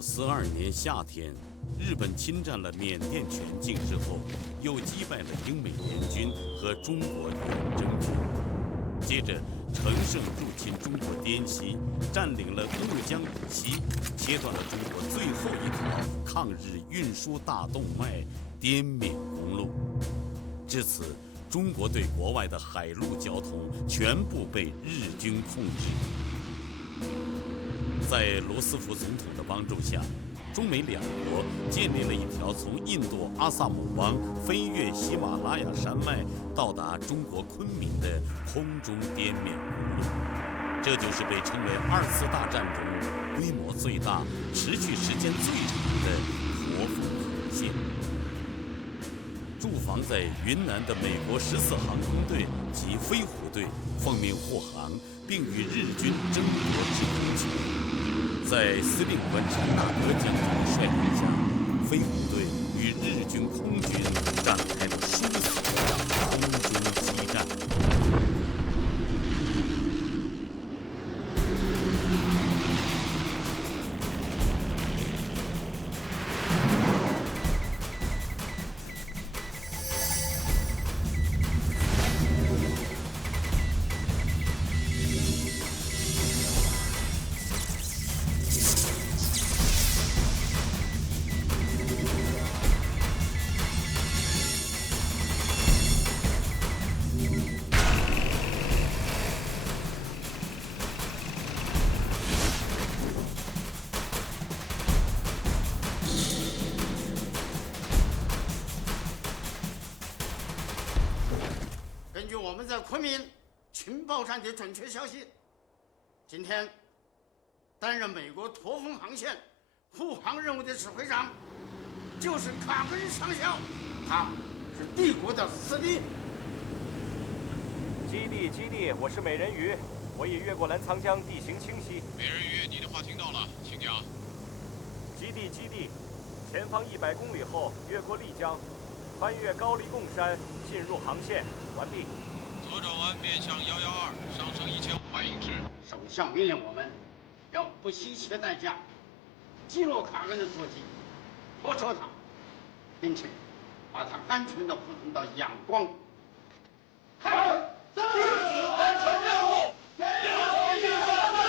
1942年夏天，日本侵占了缅甸全境之后，又击败了英美联军和中国远征军。接着，乘胜入侵中国滇西，占领了怒江以西，切断了中国最后一条抗日运输大动脉——滇缅公路。至此，中国对国外的海陆交通全部被日军控制。在罗斯福总统的帮助下，中美两国建立了一条从印度阿萨姆邦飞越喜马拉雅山脉到达中国昆明的空中滇缅公路。这就是被称为二次大战中规模最大、持续时间最长的驼峰航线。驻防在云南的美国14航空队及飞虎队奉命护航，并与日军争夺制空权。在司令官陈纳德将军的率领下，飞虎队与日军空军展开了殊死的空中激战。根据我们在昆明情报站的准确消息，今天担任美国驼峰航线护航任务的指挥长就是卡根上校，他是帝国的司令。基地，我是美人鱼，我已越过澜沧江，地形清晰。美人鱼，你的话听到了，请讲。基地，前方100公里后越过丽江，穿越高黎贡山，进入航线，完毕。左转弯面向112，上升1500英尺。首相命令我们要不惜一切代价击落卡根的座机，拖车他，并且把他安全地护送到仰光。这是完成任务，给我一个赞美！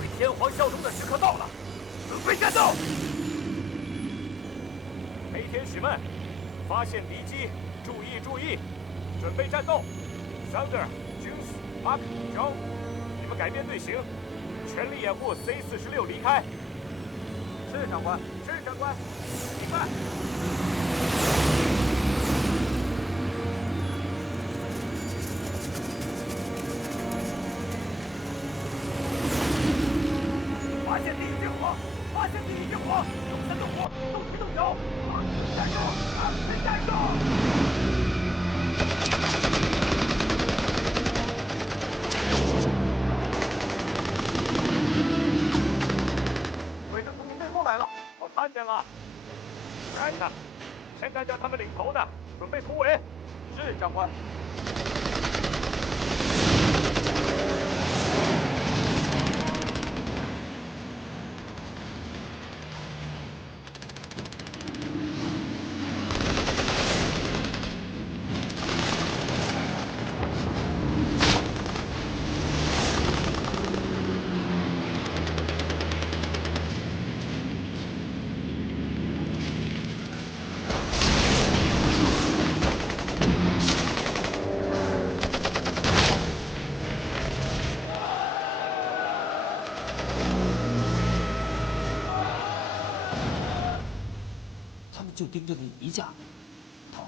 为天皇效忠的时刻到了，准备战斗！黑天使们，发现敌机，注意注意，准备战斗 ！Thunder、Juice、Mark、John， 你们改变队形，全力掩护 C-46离开。是长官，是长官，明白。发现第一军火，发现第一军火，动3动火，动7动9，战斗，战斗！鬼子从内部来了，我看见了。看呐，现在叫他们领头的，准备突围。是长官。就盯着那一架，逃。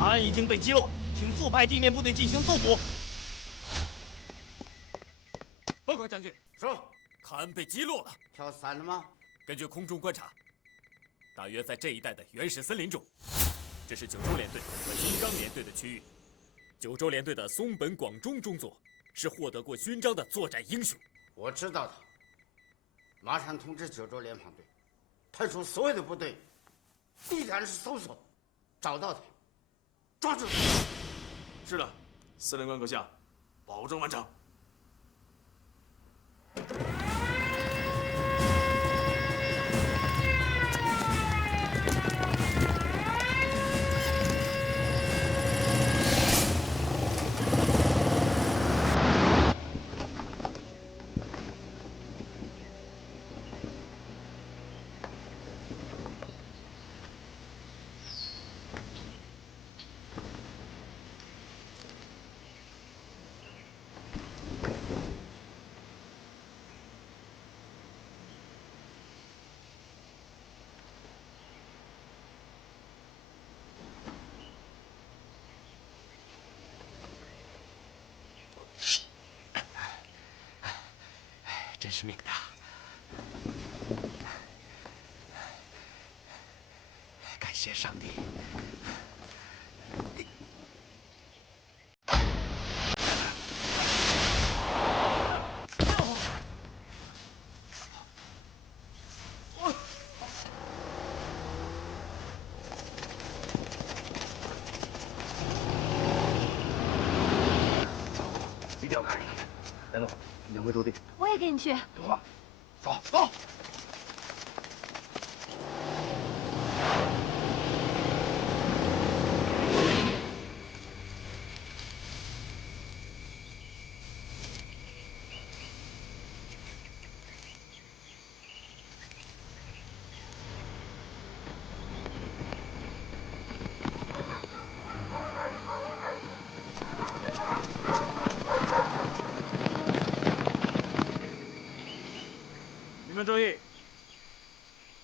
岸已经被击落，请速派地面部队进行搜捕。报告将军，说，卡恩被击落了。跳伞了吗？根据空中观察，大约在这一带的原始森林中。这是九州联队和新章联队的区域。九州联队的松本广中中佐是获得过勋章的作战英雄。我知道他，马上通知九州联防队，派出所有的部队，地毯式搜索，找到他，抓住他。是的，司令官阁下，保证完成。真是命大！感谢上帝！一定要看着他们。来诺，你回驻地。我也跟你去。有话，走走。注意，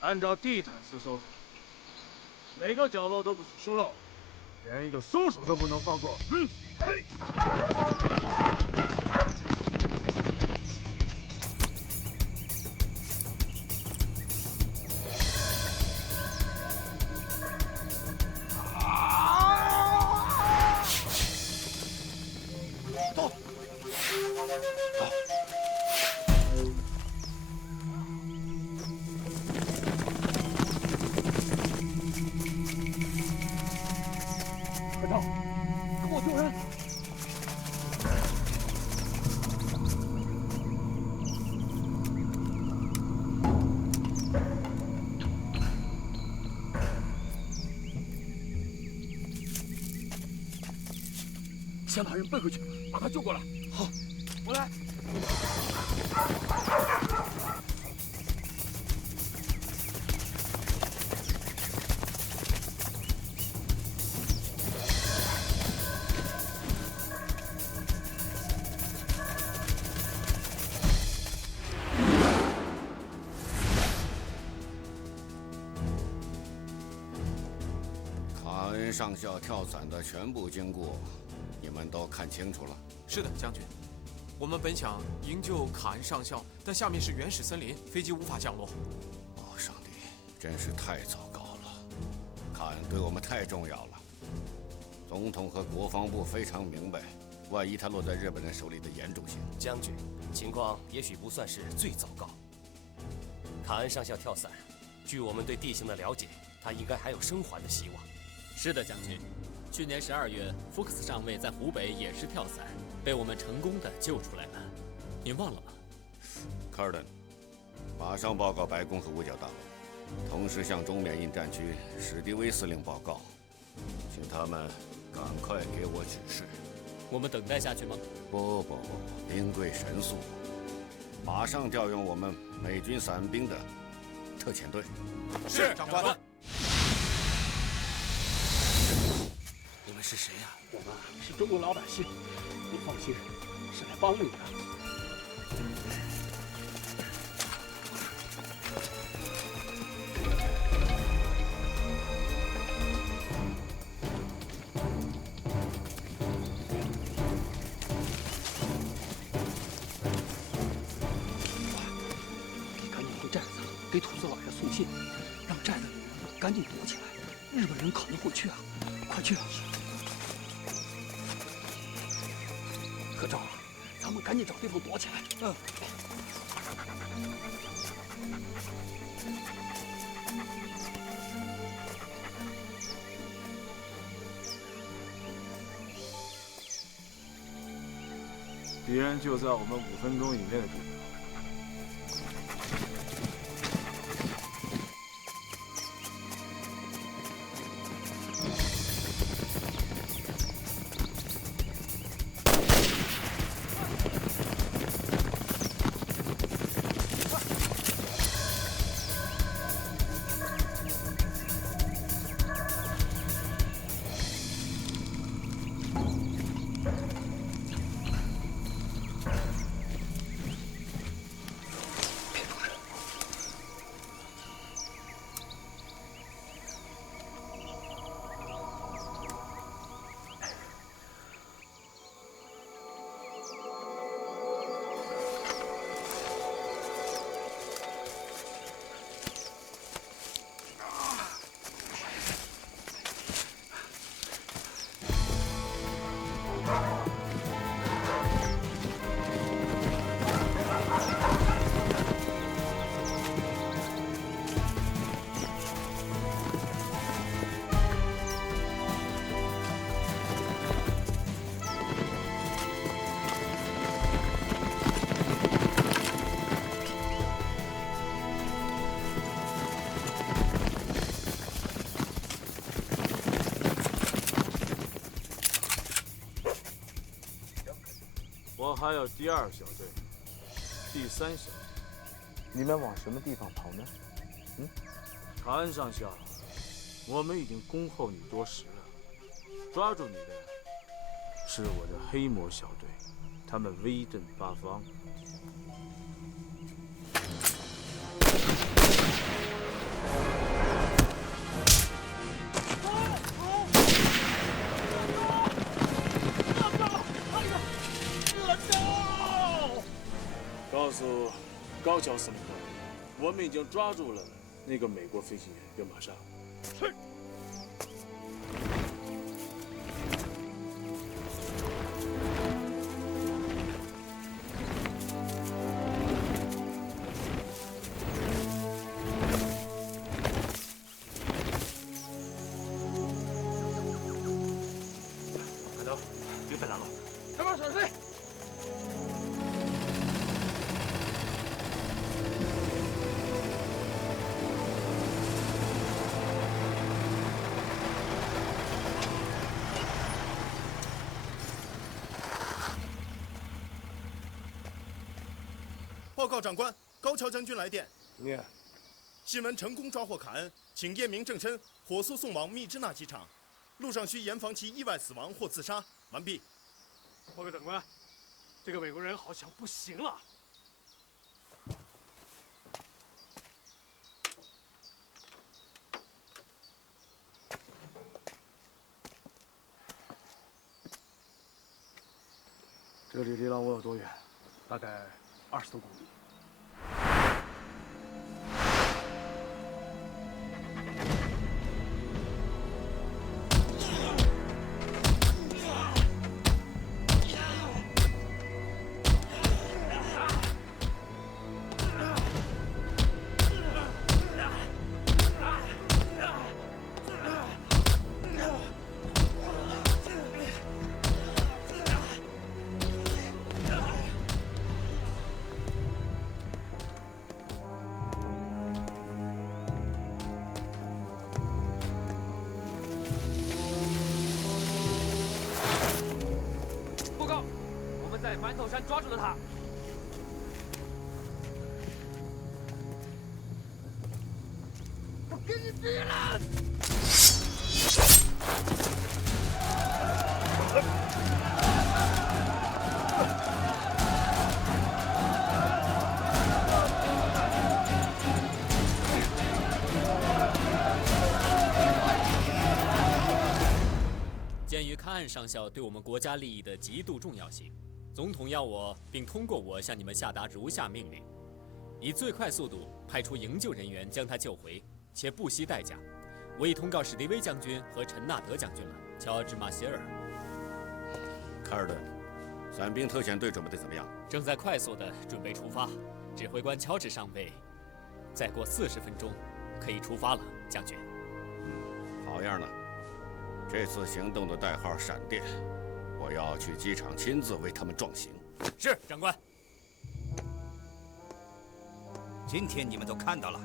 按照地毯式搜索，每个角落都不许疏漏，连一个松鼠都不能放过。先把人背回去，把他救过来。好，我来。卡恩上校跳伞的全部经过，你们都看清楚了。是的，将军。我们本想营救卡恩上校，但下面是原始森林，飞机无法降落。哦，上帝，真是太糟糕了！卡恩对我们太重要了。总统和国防部非常明白，万一他落在日本人手里的严重性。将军，情况也许不算是最糟糕。卡恩上校跳伞，据我们对地形的了解，他应该还有生还的希望。是的，将军。去年12月，福克斯上尉在湖北也是跳伞，被我们成功的救出来了。您忘了吗？卡尔顿，马上报告白宫和五角大楼，同时向中缅印战区史迪威司令报告，请他们赶快给我指示。我们等待下去吗？不，兵贵神速，马上调用我们美军伞兵的特遣队。是，长官。你们是谁呀？我们是中国老百姓，你放心，是来帮你的。你赶紧回寨子，给土司老爷送信，让寨子里人赶紧躲起来，日本人可能会去啊！快去啊！合照啊，咱们赶紧找地方躲起来。嗯。敌人就在我们5分钟以内的地方。我还有第2小队、第3小队。你们往什么地方跑呢？卡恩上校，我们已经恭候你多时了。抓住你的是我的黑魔小队，他们威震八方。报cáo司令官，我们已经抓住了那个美国飞行员，要马上。是。看到，别飞来了。前面水水。报告长官，高桥将军来电。念。新闻成功抓获卡恩，请验明正身，火速送往密支那机场。路上需严防其意外死亡或自杀。完毕。报告长官，这个美国人好像不行了。这里离狼窝有多远？大概20多公里。在馒头山抓住了他。我给你毙了！鉴于勘岸上校对我们国家利益的极度重要性，总统要我并通过我向你们下达如下命令：以最快速度派出营救人员将他救回，且不惜代价。我已通告史迪威将军和陈纳德将军了。乔治·马歇尔，卡尔顿，伞兵特遣队准备的怎么样？正在快速地准备出发。指挥官乔治上尉，再过40分钟可以出发了，将军。好样的！这次行动的代号“闪电”，我要去机场亲自为他们壮行。是，长官。今天你们都看到了，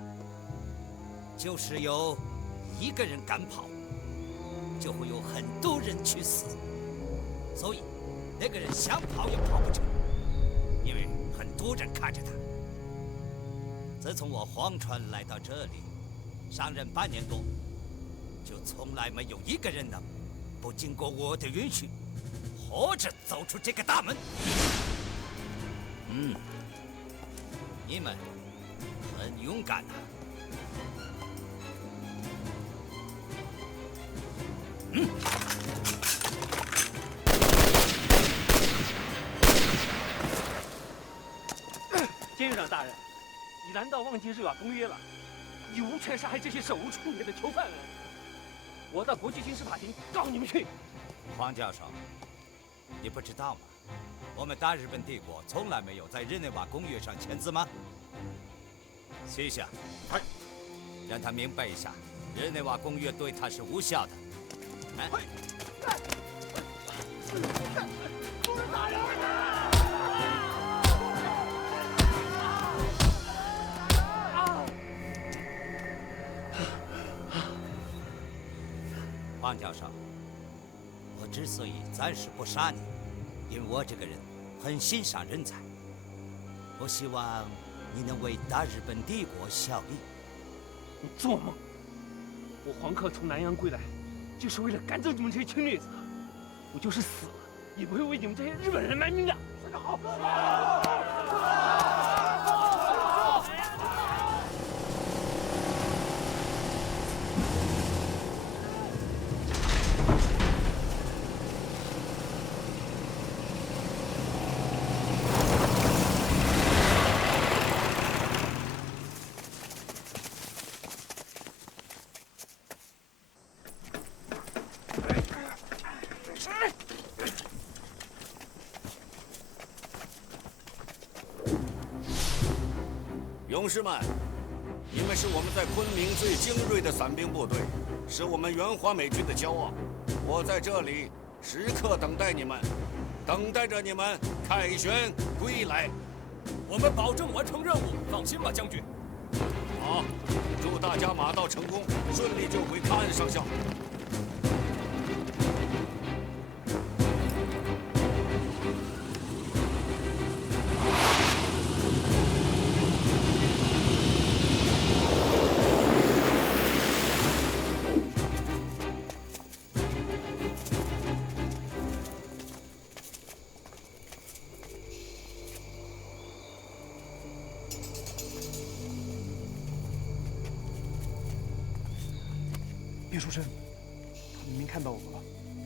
就是有一个人敢跑，就会有很多人去死，所以那个人想跑也跑不成，因为很多人看着他。自从我黄船来到这里，上任半年多，就从来没有一个人能不经过我的允许，活着走出这个大门。你们很勇敢啊！监狱长大人，你难道忘记日瓦公约了？你无权杀害这些手无寸铁的囚犯。我到国际刑事法庭告你们去。黄教授，你不知道吗？我们大日本帝国从来没有在日内瓦公约上签字吗？写下，让他明白一下，日内瓦公约对他是无效的。黄教授，我之所以暂时不杀你，因为我这个人很欣赏人才。我希望你能为大日本帝国效力。你做梦！我黄克从南洋归来，就是为了赶走你们这些侵略者。我就是死了，也不会为你们这些日本人卖命的。说得好！勇士们，你们是我们在昆明最精锐的伞兵部队，是我们援华美军的骄傲。我在这里时刻等待你们，等待着你们凯旋归来。我们保证完成任务，放心吧，将军。好，祝大家马到成功，顺利救回康恩上校。别出声，他明明看到我们了，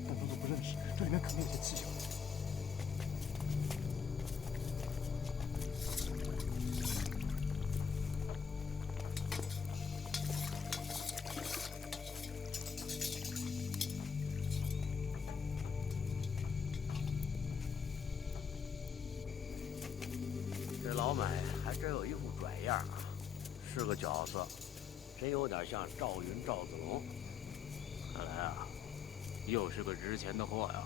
但装作不认识，这里面肯定有些蹊跷。这老买还真有一副拽样啊，是个角色，真有点像赵云赵子龙。看来啊，又是个值钱的货呀。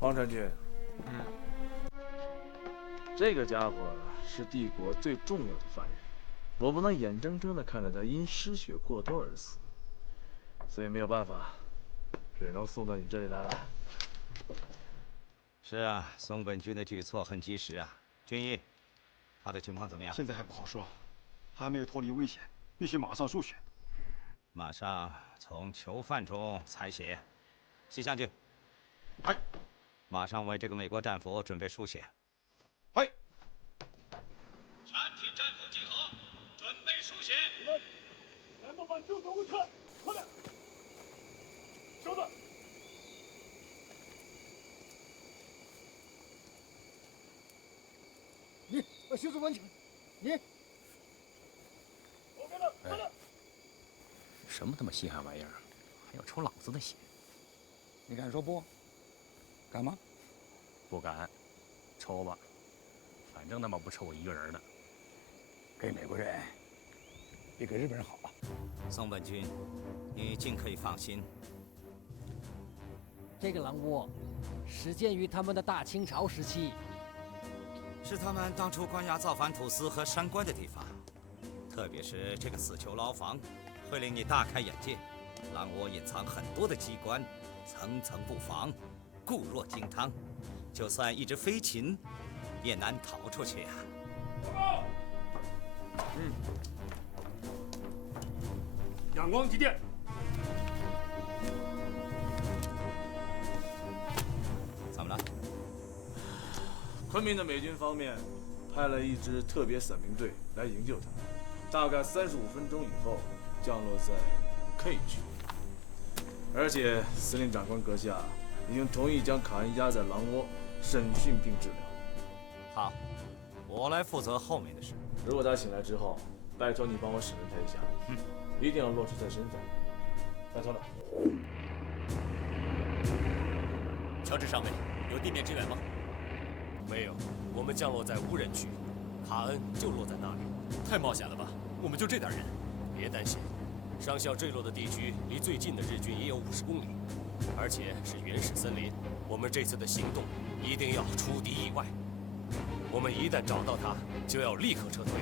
黄承俊，这个家伙是帝国最重要的犯人，我不能眼睁睁地看着他因失血过多而死，所以没有办法，只能送到你这里来了。是啊，松本君的举措很及时啊。军医，他的情况怎么样？现在还不好说，还没有脱离危险，必须马上输血。马上从囚犯中采血。西将军，哎，马上为这个美国战俘准备输血。哎，全体战俘集合，准备输血。全部把救走物撤，快点！收到。你把袖子挽起来，你。哎，什么他妈稀罕玩意儿，还要抽老子的血？你敢说不？敢吗？不敢，抽吧，反正他妈不抽我一个人的。给美国人比给日本人好吧？松本君，你尽可以放心。这个狼窝始建于他们的大清朝时期，是他们当初关押造反土司和山官的地方。特别是这个死囚牢房，会令你大开眼界。狼窝隐藏很多的机关，层层布防，固若金汤。就算一只飞禽，也难逃出去啊！仰光急电。怎么了？昆明的美军方面派了一支特别伞兵队来营救他，大概35分钟以后降落在 K 区，而且司令长官阁下已经同意将卡恩押在狼窝审讯并治疗。好，我来负责后面的事。如果他醒来之后，拜托你帮我审问他一下，一定要落实他身份。拜托了。乔治上尉，有地面支援吗？没有，我们降落在无人区，卡恩就落在那里。太冒险了吧？我们就这点人？别担心，上校坠落的地区离最近的日军也有50公里，而且是原始森林。我们这次的行动一定要出敌意外。我们一旦找到他，就要立刻撤退。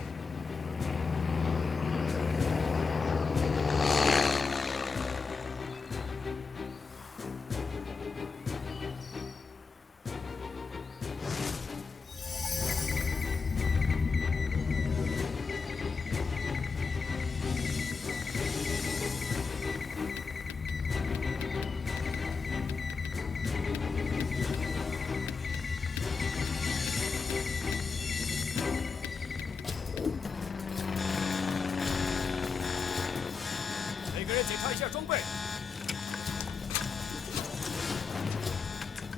员检查一下装备。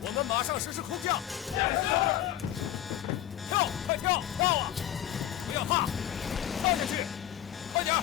我们马上实施空降。跳，快跳，跳啊！不要怕，跳下去，快点！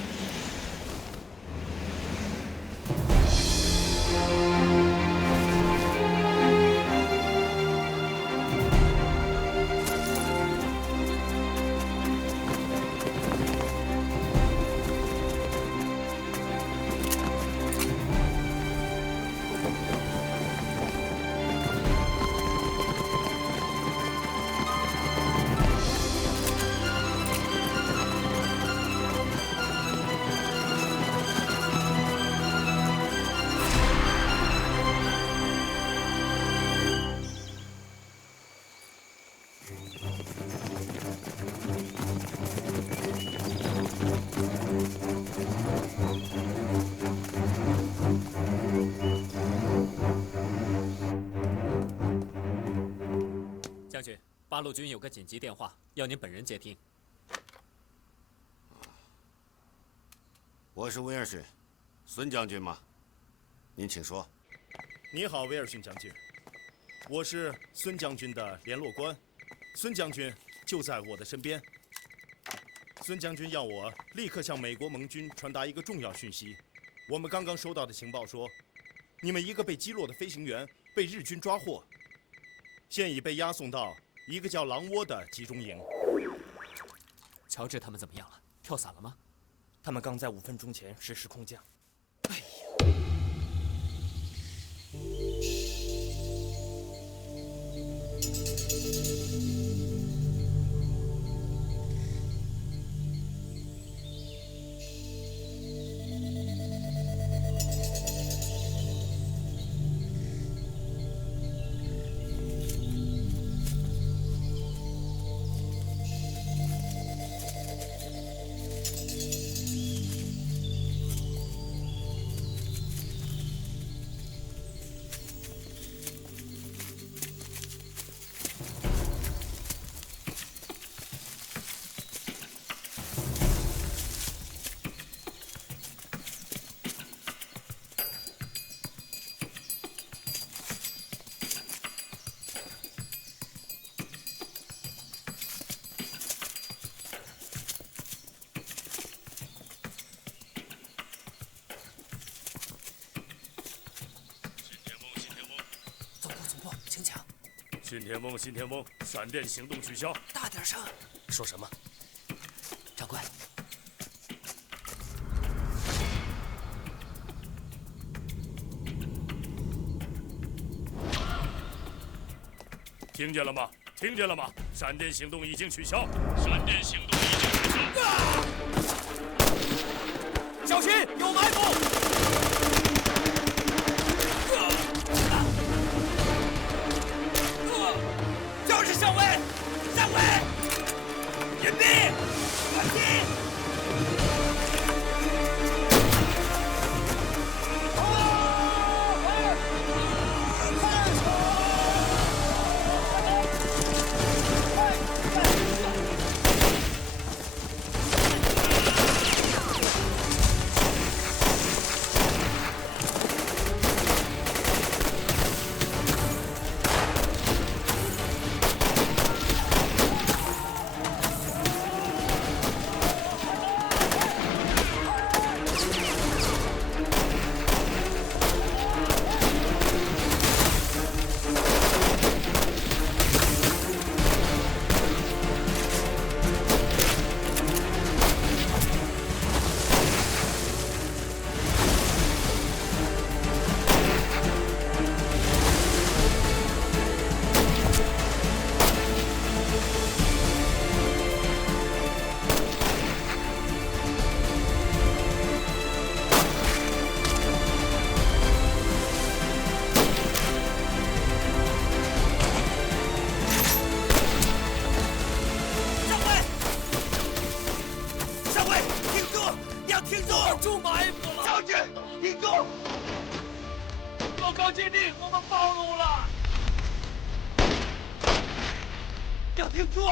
将军，八路军有个紧急电话，要您本人接听。我是威尔逊，孙将军吗？您请说。你好，威尔逊将军，我是孙将军的联络官，孙将军就在我的身边。孙将军要我立刻向美国盟军传达一个重要讯息。我们刚刚收到的情报说，你们一个被击落的飞行员被日军抓获，现已被押送到一个叫狼窝的集中营。乔治他们怎么样了？跳伞了吗？他们刚在5分钟前实施空降。哎呀！新田梦，新田梦，闪电行动取消。大点声！说什么？长官，听见了吗？听见了吗？闪电行动已经取消。闪电行动已经取消。小心，有埋伏！就是上尉，上尉，隐蔽，反击！基地，我们暴露了！要停住！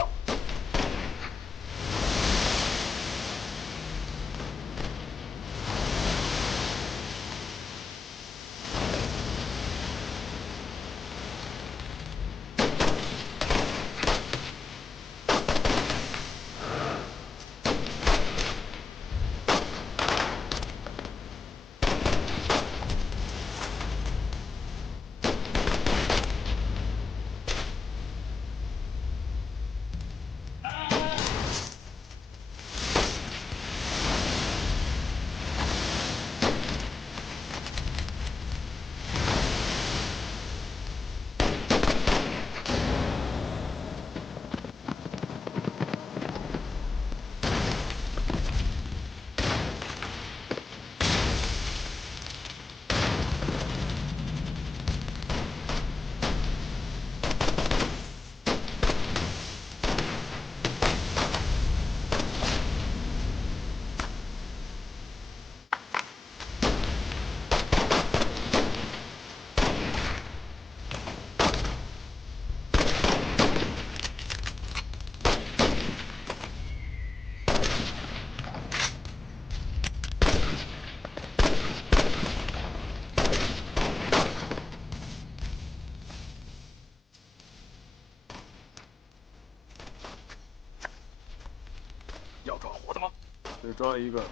只抓一个，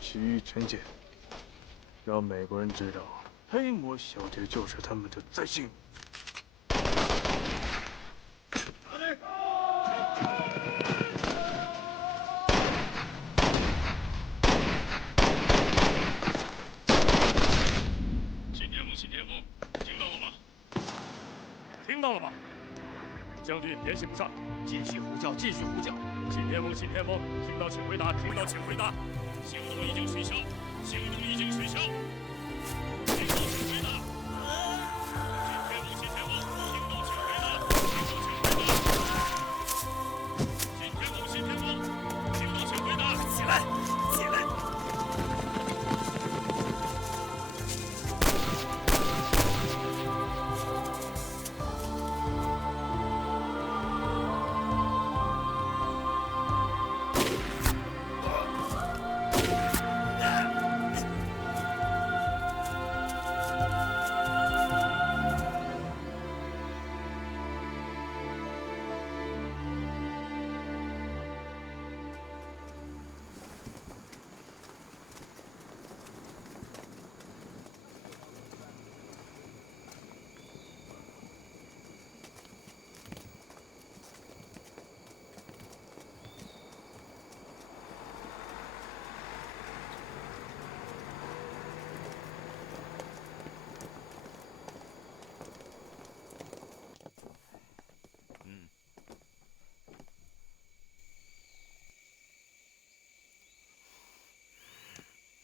其余全歼。让美国人知道，黑魔小姐就是他们的灾星。信天风，信天风，听到了吗？听到了吗？将军联系不上，继续呼叫，继续呼叫。信天风，信天风，听到请回答，听到请回答。行动已经取消，行动已经取消。听到请回答。信天风，信天风，听到请回答，听到请回答。信天风，信天风，听到请回答。起来，起来。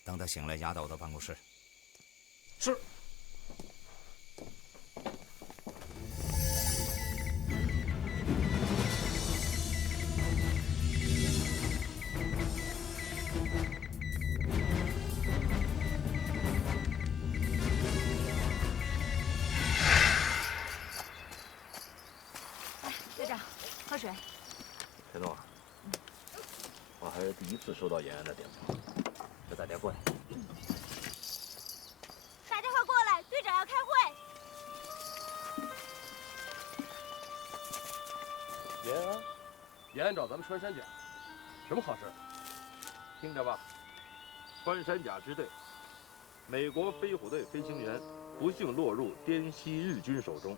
等他醒来，押到我的办公室。是。队长，喝水。田东，我还是第一次收到延安的电报。再打电话过来。打电话过来，队长要开会。延安找咱们穿山甲，什么好事？听着吧，穿山甲支队，美国飞虎队飞行员不幸落入滇西日军手中，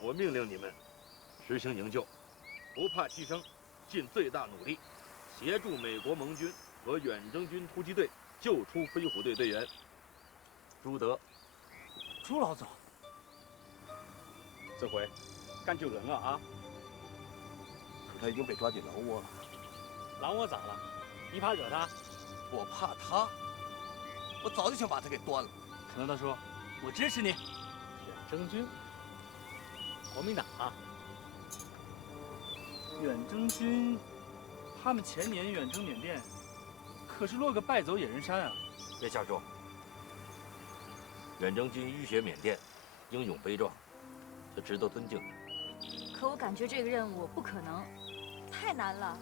我命令你们实行营救，不怕牺牲，尽最大努力，协助美国盟军和远征军突击队救出飞虎队队员朱德。朱老总，这回干救人了啊！可他已经被抓进狼窝了。狼窝咋了？你怕惹他？我怕他，我早就想把他给端了。陈大叔，我支持你。远征军，国民党啊！远征军，他们前年远征缅甸。可是落个败走野人山啊！别瞎说。远征军浴血缅甸，英勇悲壮，这值得尊敬。可我感觉这个任务不可能，太难了。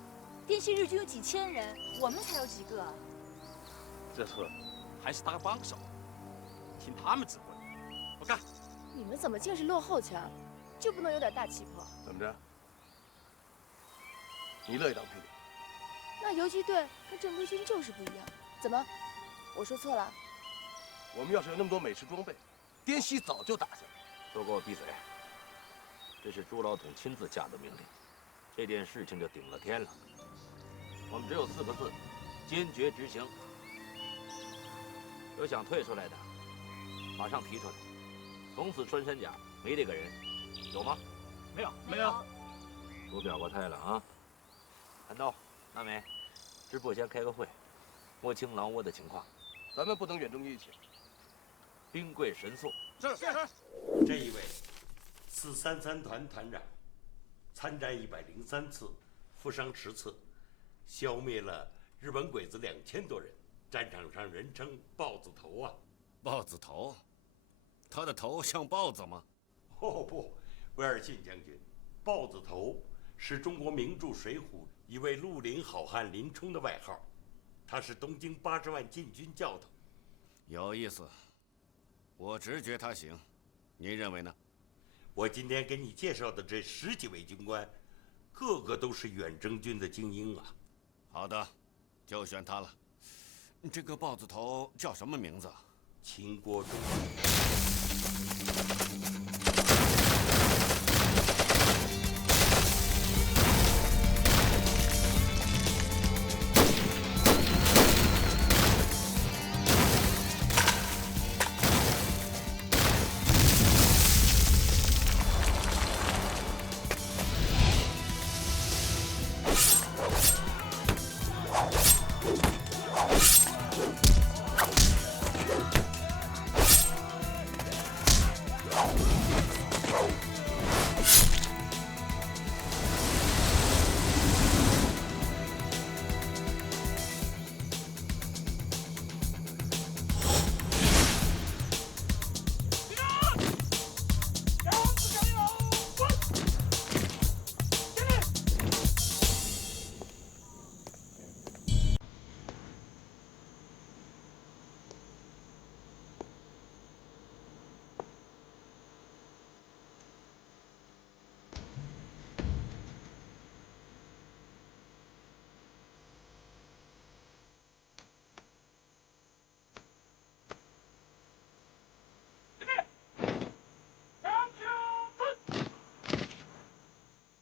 滇西日军有几千人，我们才有几个。这次还是当帮手，听他们指挥。我干！你们怎么尽是落后强，就不能有点大气魄？怎么着？你乐意当配领？那游击队跟正规军就是不一样。怎么？我说错了？我们要是有那么多美式装备，滇西早就打下来。都给我闭嘴！这是朱老统亲自下的命令，这件事情就顶了天了。我们只有4个字：坚决执行。有想退出来的，马上提出来。从此穿山甲没这个人，有吗？没有，没有。都表过态了啊！韩刀、阿梅，支部先开个会，摸清狼窝的情况。咱们不能远征军一起。兵贵神速。是。这一位，433团团长，参战103次，负伤10次，消灭了日本鬼子2000多人，战场上人称豹子头啊。豹子头？他的头像豹子吗？哦不，威尔逊将军，豹子头是中国名著《水浒》一位绿林好汉林冲的外号，他是东京80万禁军教头。有意思，我直觉他行，您认为呢？我今天给你介绍的这10几位军官，个个都是远征军的精英啊。好的，就选他了。这个豹子头叫什么名字？秦国忠。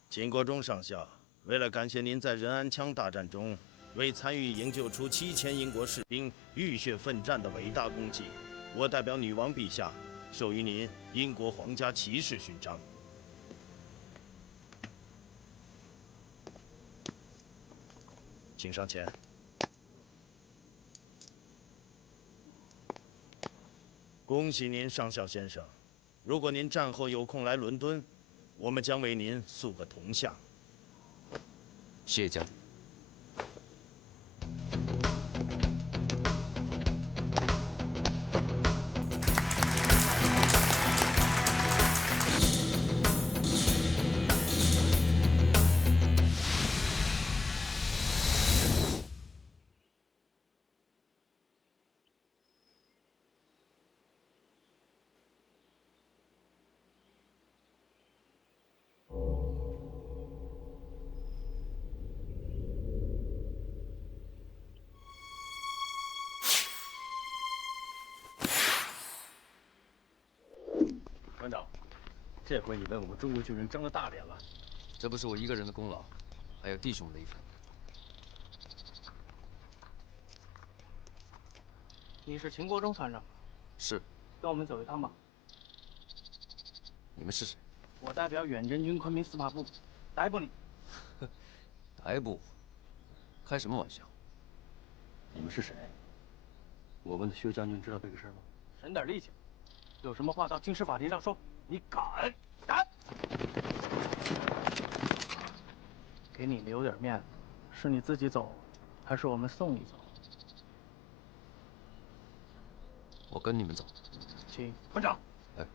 秦国忠上校，为了感谢您在仁安羌大战中为参与营救出7000英国士兵浴血奋战的伟大功绩，我代表女王陛下授予您英国皇家骑士勋章。请上前。恭喜您，上校先生！如果您战后有空来伦敦，我们将为您塑个铜像。谢将军。团长，这回你为我们中国军人争了大脸了。这不是我一个人的功劳，还有弟兄们的一份。你是秦国忠团长？是。跟我们走一趟吧。你们是谁？我代表远征军昆明司法部，逮捕你。逮捕？开什么玩笑？你们是谁？我问的薛将军知道这个事吗？省点力气，有什么话到军事法庭上说。你敢？给你留点面子，是你自己走，还是我们送你走？我跟你们走。请团长。哎。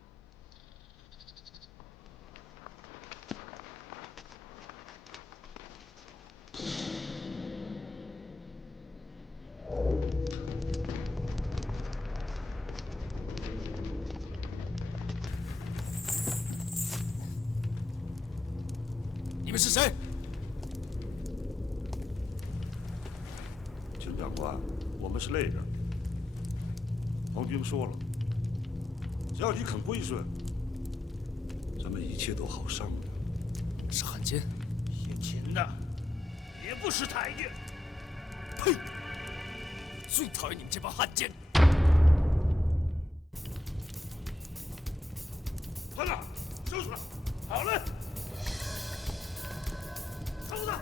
你们是谁？秦长官，我们是那边。皇军说了，只要你肯归顺，咱们一切都好商量。是汉奸，姓秦的，也不识抬举。呸！最讨厌你们这帮汉奸！团长，收出来！好嘞。收他！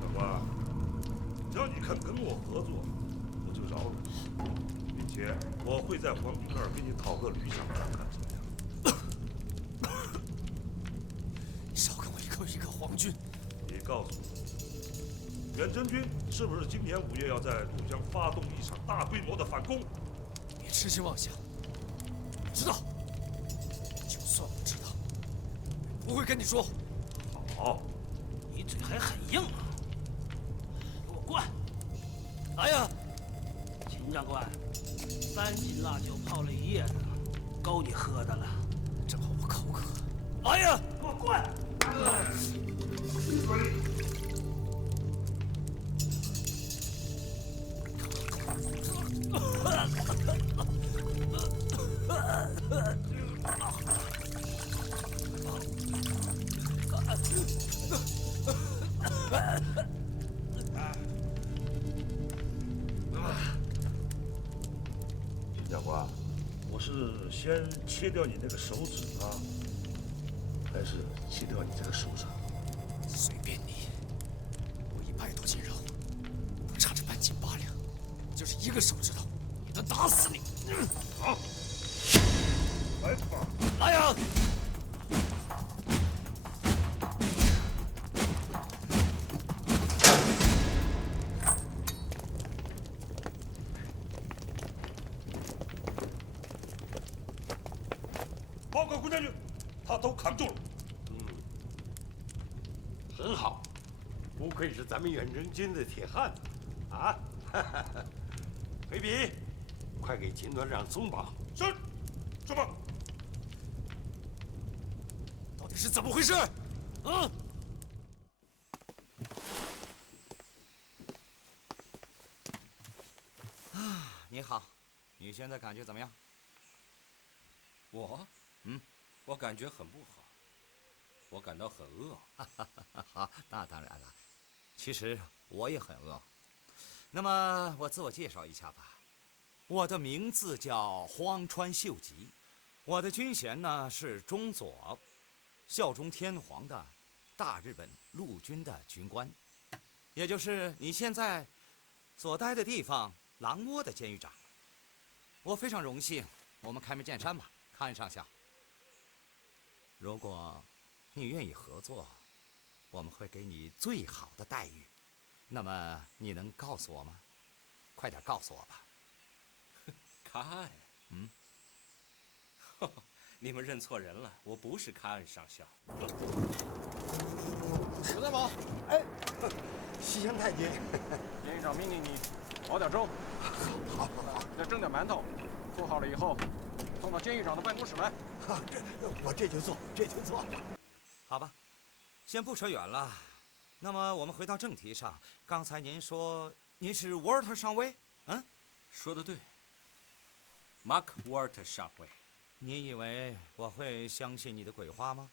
长官，只要你肯跟我合作，我就饶了你，并且我会在皇军那儿给你讨个旅长看看，怎么样？少跟我一个一个皇军！你告诉我，远征军是不是今年5月要在渡江发动一场大规模的反攻？别痴心妄想！知道。就算我知道，不会跟你说。好，你嘴还很硬啊！给我灌！来呀！秦长官，3斤辣椒泡了1夜呢，够你喝的了。正好我口渴。来呀！给我灌！秦长官，我是先切掉你那个手指呢，还是切掉你这个手掌？随便你。我100多斤肉，差这半斤8两，就是一个手指头，也能打死你。好，来吧，来呀！报告顾将军，他都扛住了。很好，不愧是咱们远征军的铁汉子啊！回笔，快给秦团长松绑。是，什么？到底是怎么回事？啊！你好，你现在感觉怎么样？我感觉很不好，我感到很饿。好，那当然了，其实我也很饿。那么我自我介绍一下吧，我的名字叫荒川秀吉，我的军衔呢是中佐，效忠天皇的大日本陆军的军官，也就是你现在所待的地方狼窝的监狱长。我非常荣幸，我们开门见山吧，康恩上校。如果你愿意合作，我们会给你最好的待遇。那么你能告诉我吗？快点告诉我吧。卡恩，你们认错人了，我不是卡恩上校。石大宝，哎，西乡太君，监狱长命令你熬点粥，好，再蒸点馒头，做好了以后送到监狱长的办公室来。我这就做，这就做。好吧，先不扯远了。那么我们回到正题上，刚才您说您是沃尔特上尉，说得对，Mark Walter 上尉。你以为我会相信你的鬼话吗？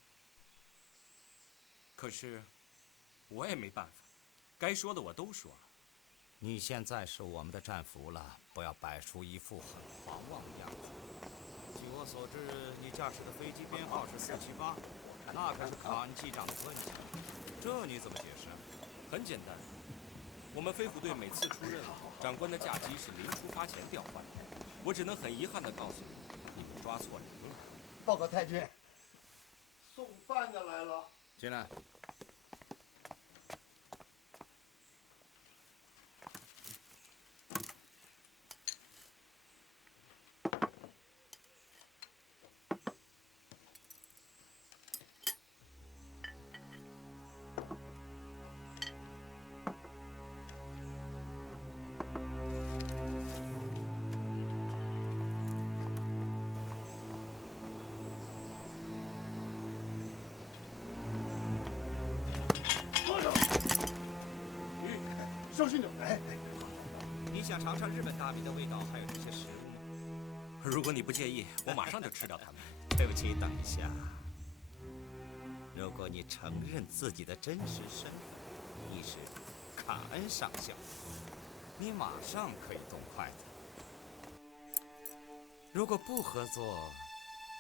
可是，我也没办法，该说的我都说了。你现在是我们的战俘了，不要摆出一副很狂妄的样子。据我所知，你驾驶的飞机编号是478，那可是卡恩机长的专机，这你怎么解释？很简单，我们飞虎队每次出任务，长官的驾机是临出发前调换的，我只能很遗憾地告诉你，你们抓错人了。报告太君，送饭的来了。进来。小心点！哎，你想尝尝日本大米的味道，还有这些食物吗？如果你不介意，我马上就吃掉它们。对不起，等一下。如果你承认自己的真实身份，你是卡恩上校，你马上可以动筷子。如果不合作，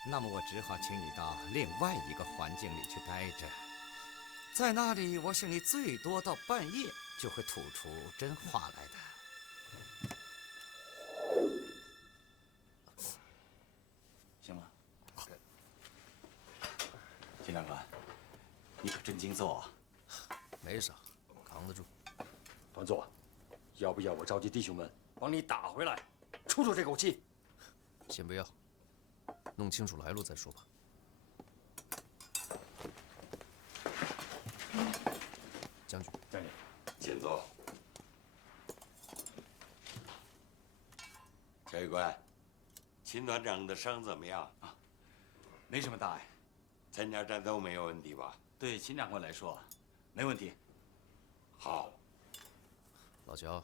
那么我只好请你到另外一个环境里去待着，在那里，我想你最多到半夜就会吐出真话来的。行了，秦长官，你可真经揍啊！没啥，扛得住。团座，要不要我召集弟兄们帮你打回来，出出这口气？先不要，弄清楚来路再说吧。尉官，秦团长的伤怎么样？啊，没什么大碍，参加战斗没有问题吧？对秦长官来说，没问题。好。老乔，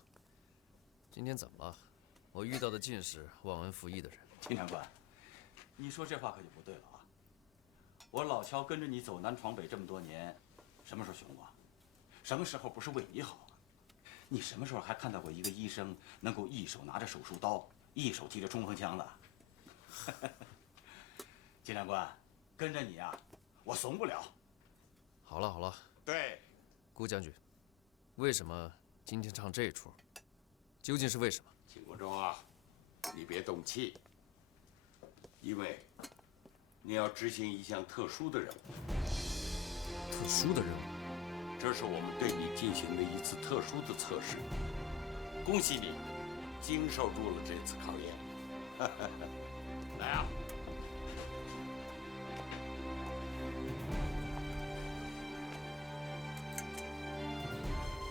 今天怎么了？我遇到的尽是忘恩负义的人。秦长官，你说这话可就不对了啊！我老乔跟着你走南闯北这么多年，什么时候凶过？什么时候不是为你好啊？你什么时候还看到过一个医生能够一手拿着手术刀，一手提着冲锋枪的？秦长官，跟着你啊，我怂不了。好了好了，对，顾将军，为什么今天唱这出？究竟是为什么？秦国忠啊，你别动气，因为你要执行一项特殊的任务。特殊的任务？这是我们对你进行的一次特殊的测试。恭喜你，经受住了这次考验。来啊！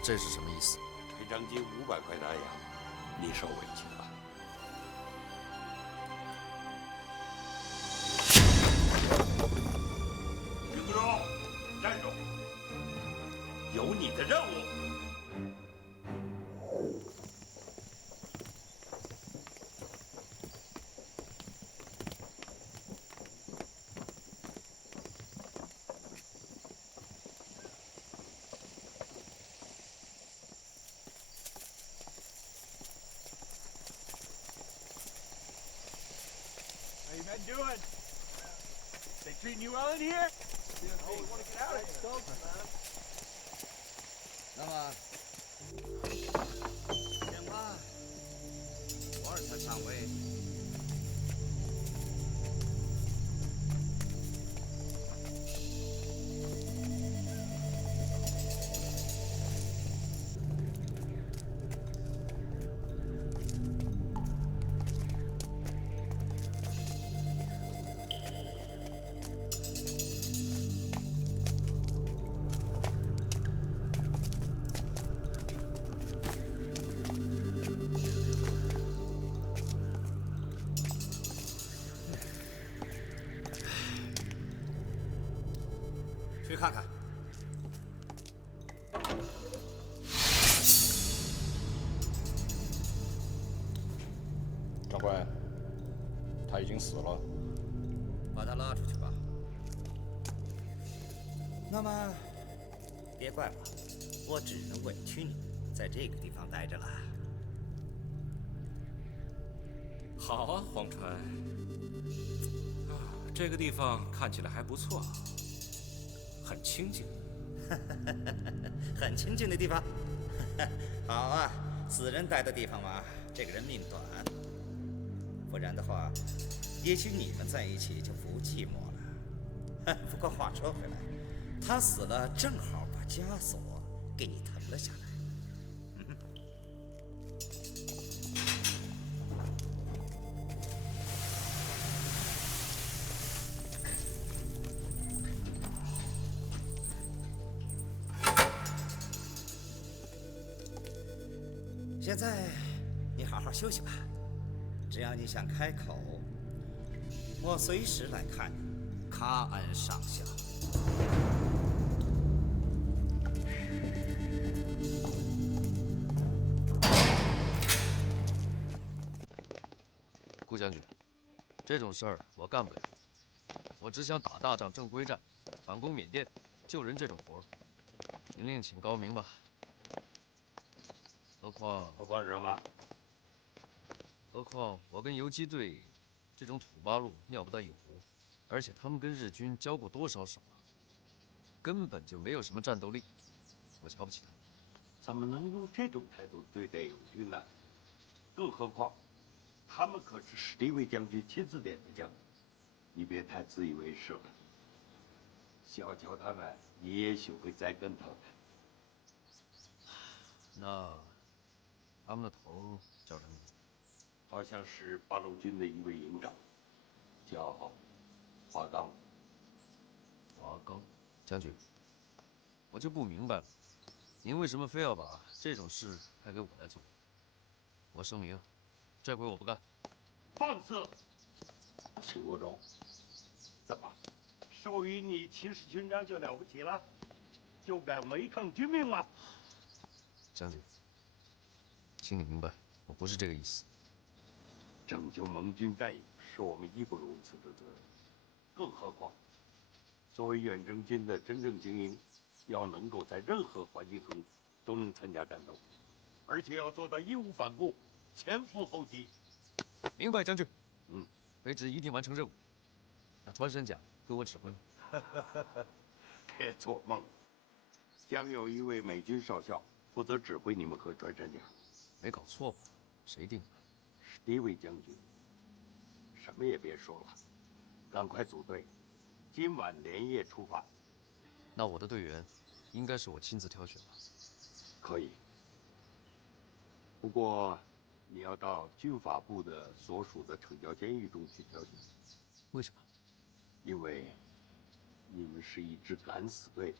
这是什么意思？赔偿金500块大洋，你受委屈了。秦国忠，站住！有你的任务。How you men doing? They treating you well in here? Oh, we want to get out of here. Man. 那么，先吧，瓦尔特上尉。去看看。长官，他已经死了。把他拉出去吧。那么，别怪我，我只能委屈你，在这个地方待着了。好啊，黄川。啊，这个地方看起来还不错。很清静，很清静的地方。好啊，死人待的地方嘛，这个人命短。不然的话，也许你们在一起就不寂寞了。不过话说回来，他死了，正好把枷锁给你腾了下来。现在你好好休息吧，只要你想开口，我随时来看你。卡恩上校。顾将军，这种事儿我干不了，我只想打大仗、正规战，反攻缅甸、救人这种活儿，您另请高明吧。何况什么？何况我跟游击队这种土八路尿不到一壶，而且他们跟日军交过多少手啊，根本就没有什么战斗力，我瞧不起他们。怎么能用这种态度对待友军呢？更何况，他们可是史迪威将军亲自点的将，你别太自以为是了。小瞧他们，你也许会栽跟头的。那他们的头叫什么名字？好像是八路军的一位营长，叫华刚。华刚将军，我就不明白了，您为什么非要把这种事派给我来做？我声明，这回我不干。放肆！秦国忠，怎么授予你骑士勋章就了不起了？就敢违抗军命吗？将军，请你明白，我不是这个意思。拯救盟军战友是我们义不容辞的责任，更何况，作为远征军的真正精英，要能够在任何环境中都能参加战斗，而且要做到义无反顾、前赴后继。明白，将军。卑职一定完成任务。那穿山甲归我指挥。别做梦，将有一位美军少校负责指挥你们和穿山甲。没搞错吧？谁定的？史迪维将军。什么也别说了，赶快组队，今晚连夜出发。那我的队员应该是我亲自挑选吧？可以。不过，你要到军法部的所属的惩教监狱中去挑选。为什么？因为你们是一支敢死队，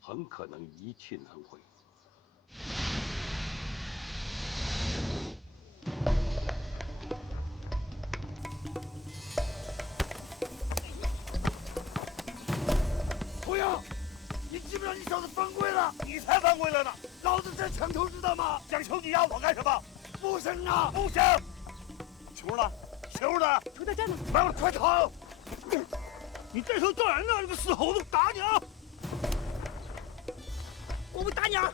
很可能一去难回。胡杨，你知不知道你小子犯规了？你才犯规了呢！老子在抢球，知道吗？抢球你压我干什么？不行啊！不行！球呢？球呢？球在这呢！快快逃！你这时候叫人呢？这个死猴子，打你啊！我不打你啊！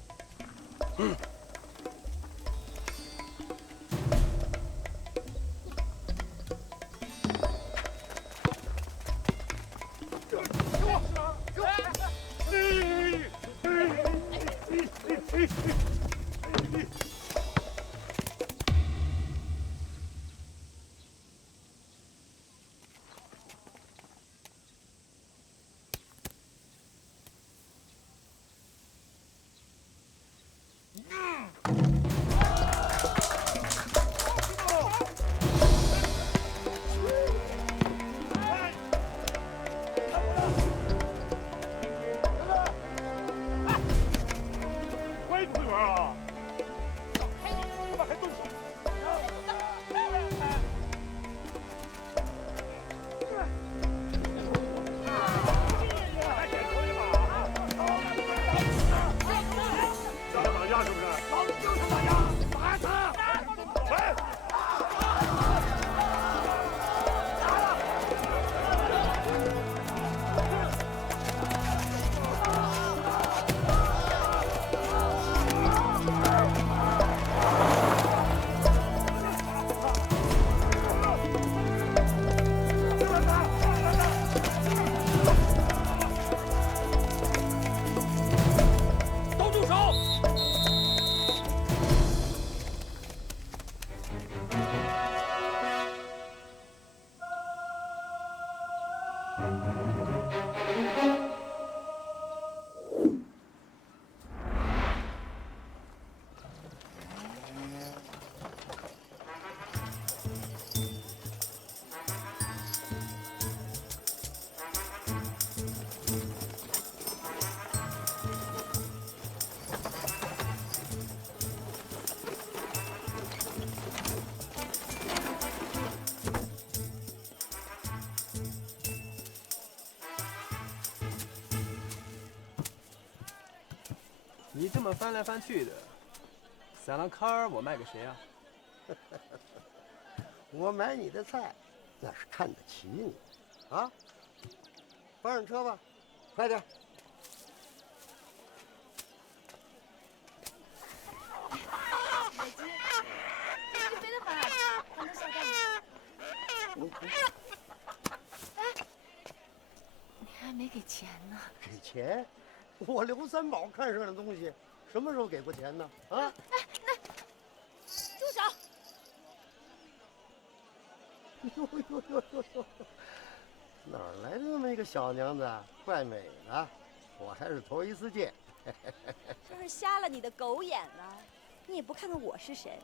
你这么翻来翻去的，散了摊儿我卖给谁啊？我买你的菜，那是看得起你，啊！搬上车吧，快点。美姬，你飞得很啊，还能下蛋吗？哎，你还没给钱呢。给钱？我刘三宝看上的东西，什么时候给过钱呢？啊！哎，那住手！呦！哪儿来的那么一个小娘子？怪美的，我还是头一次见。真是瞎了你的狗眼了！你也不看看我是谁？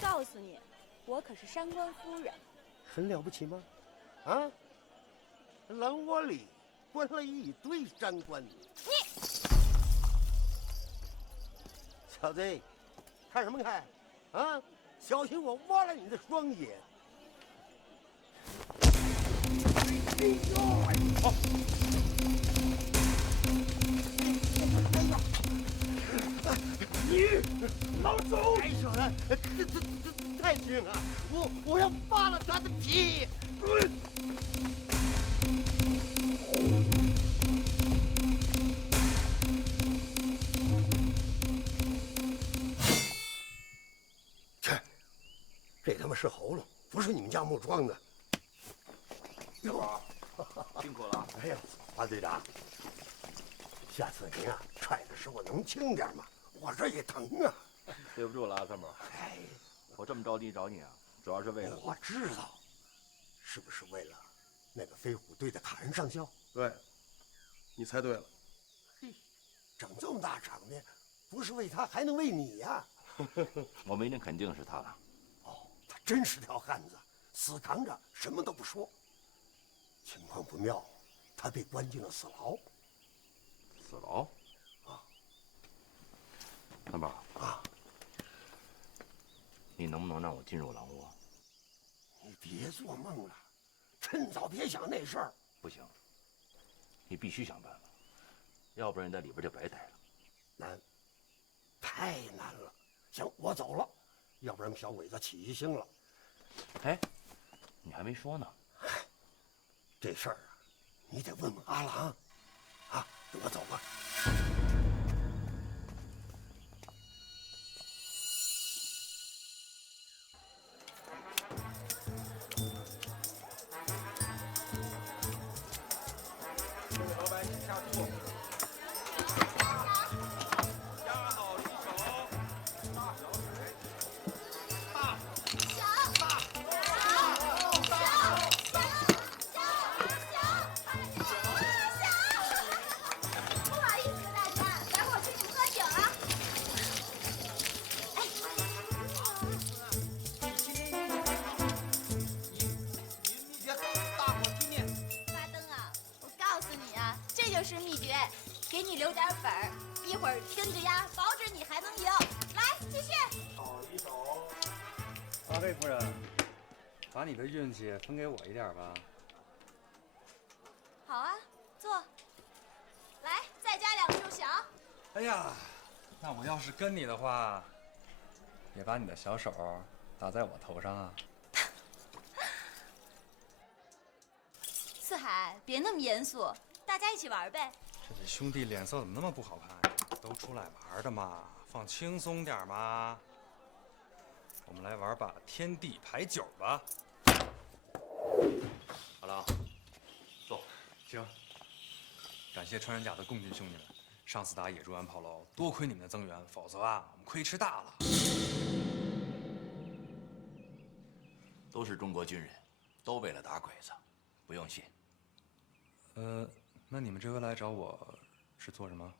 告诉你，我可是山官夫人。很了不起吗？啊！狼窝里关了一堆山官。你，小子，看什么看？啊！小心我挖了你的双眼！好。你老周！哎呦，这太轻了，我要扒了他的皮！切，这他妈是喉咙，不是你们家木桩的。哟，辛苦了。哎呀，华队长，下次您啊踹的时候能轻点吗？我这也疼啊！对不住了啊，参谋。哎，我这么着急找你啊，主要是为了……我知道，是不是为了那个飞虎队的卡恩上校？对，你猜对了。嘿，整这么大场面，不是为他，还能为你呀？我们一定肯定是他了。哦，他真是条汉子，死扛着，什么都不说。情况不妙，他被关进了死牢。死牢？啊，参谋啊，你能不能让我进入狼窝？你别做梦了，趁早别想那事儿。不行，你必须想办法，要不然你在里边就白待了。难，太难了。行，我走了，要不然小鬼子起疑心了。哎，你还没说呢。这事儿啊，你得问问阿郎。啊，跟我走吧。老百姓下注。压好一手，大小水，大小大不好意思，大家，待会儿请你们喝酒啊。秘诀，大火鸡面。花灯啊，我告诉你啊，这就是秘诀，给你留点粉儿，一会儿跟着压，保准你还能赢。来，继续。好一手。阿贝夫人，把你的运气分给我一点吧。好啊，坐。来，再加2个就行。哎呀，那我要是跟你的话，也把你的小手打在我头上啊。四海，别那么严肃，大家一起玩呗。这你兄弟脸色怎么那么不好看呀？都出来玩的嘛，放轻松点嘛。我们来玩把天地牌九吧。阿郎，坐。行。感谢穿山甲的共军兄弟们，上次打野猪湾炮楼，多亏你们的增援，否则啊，我们亏吃大了。都是中国军人，都为了打鬼子，不用谢。那你们这回来找我是做什么？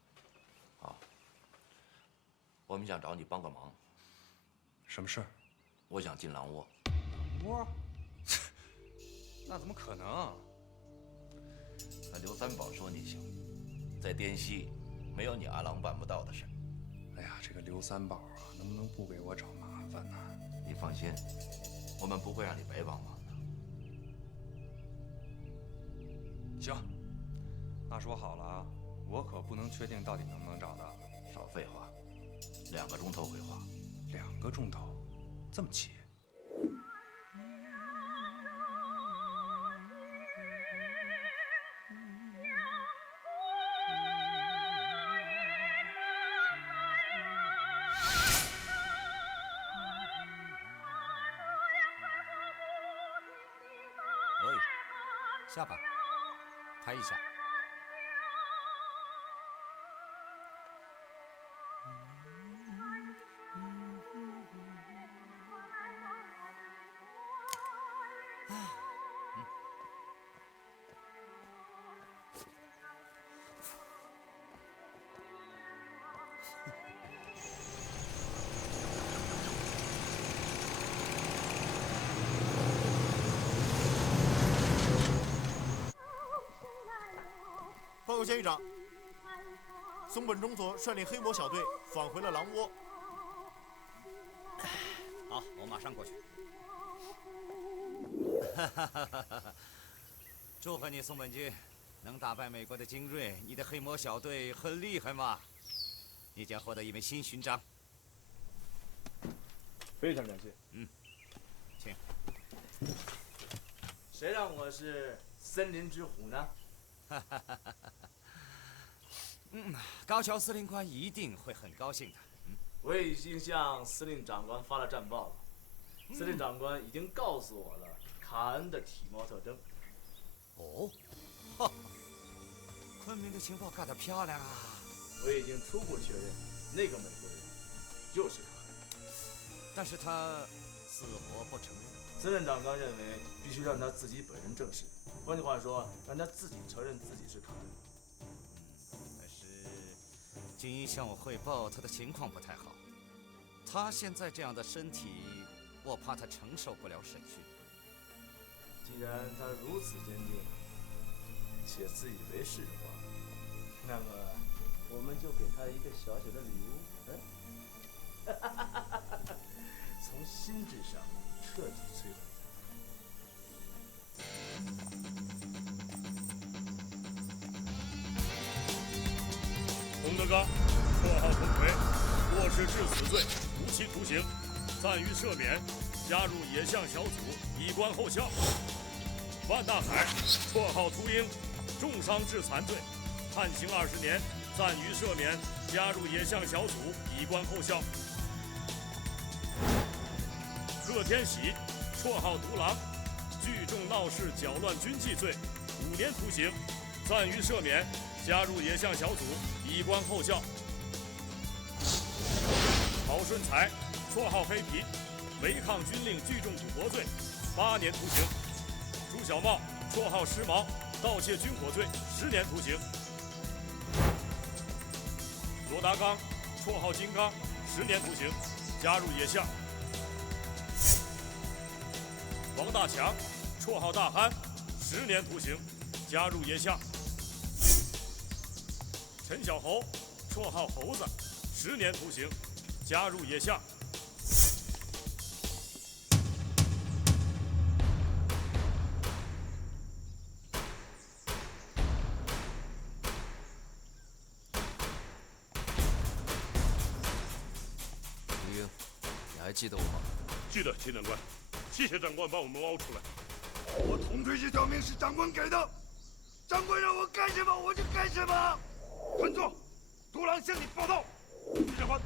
我们想找你帮个忙。什么事？我想进狼窝。窝？那怎么可能？那刘三宝说你行，在滇西，没有你阿郎办不到的事。哎呀，这个刘三宝啊，能不能不给我找麻烦呢？你放心，我们不会让你白帮忙的。行，那说好了啊，我可不能确定到底能不能找到。少废话，2个钟头回话。2个钟头，这么急？下吧，抬一下。报告监狱长，松本中佐率领黑魔小队返回了狼窝。好，我马上过去。祝贺你，宋本军，能打败美国的精锐，你的黑魔小队很厉害嘛！你将获得一枚新勋章。非常感谢。请。谁让我是森林之虎呢？高桥司令官一定会很高兴的。我已经向司令长官发了战报了，司令长官已经告诉我了卡恩的体貌特征。哦，昆明的情报干得漂亮啊！我已经初步确认，那个美国人就是卡恩，但是他死活不承认。司令长官认为必须让他自己本人证实，换句话说，让他自己承认自己是卡恩。但是金一向我汇报他的情况不太好，他现在这样的身体，我怕他承受不了审讯。既然他如此坚定且自以为是的话，那么我们就给他一个小小的礼物，从心智上彻底摧毁他。洪德刚，绰号红魁，过失致死罪，无期徒刑，暂予赦免，加入野象小组，以观后效。万大海，绰号秃鹰，重伤致残罪，判刑20年，暂予赦免，加入野象小组，以观后效。贺天喜，绰号独狼，聚众闹事搅乱军纪罪，5年徒刑，暂予赦免，加入野象小组，以观后效。郝顺才，绰号黑皮，违抗军令聚众赌博罪，8年徒刑。朱小茂，绰号时髦，盗窃军火罪10年徒刑。罗达刚，绰号金刚，10年徒刑，加入野象。王大强，绰号大憨，10年徒刑，加入野象。陈小猴，绰号猴子，10年徒刑，加入野象。李英，你还记得我吗？记得，秦长官，谢谢长官把我们捞出来。我同志这条命是长官给的，长官让我干什么我就干什么。团座，独狼向你报道。李长官，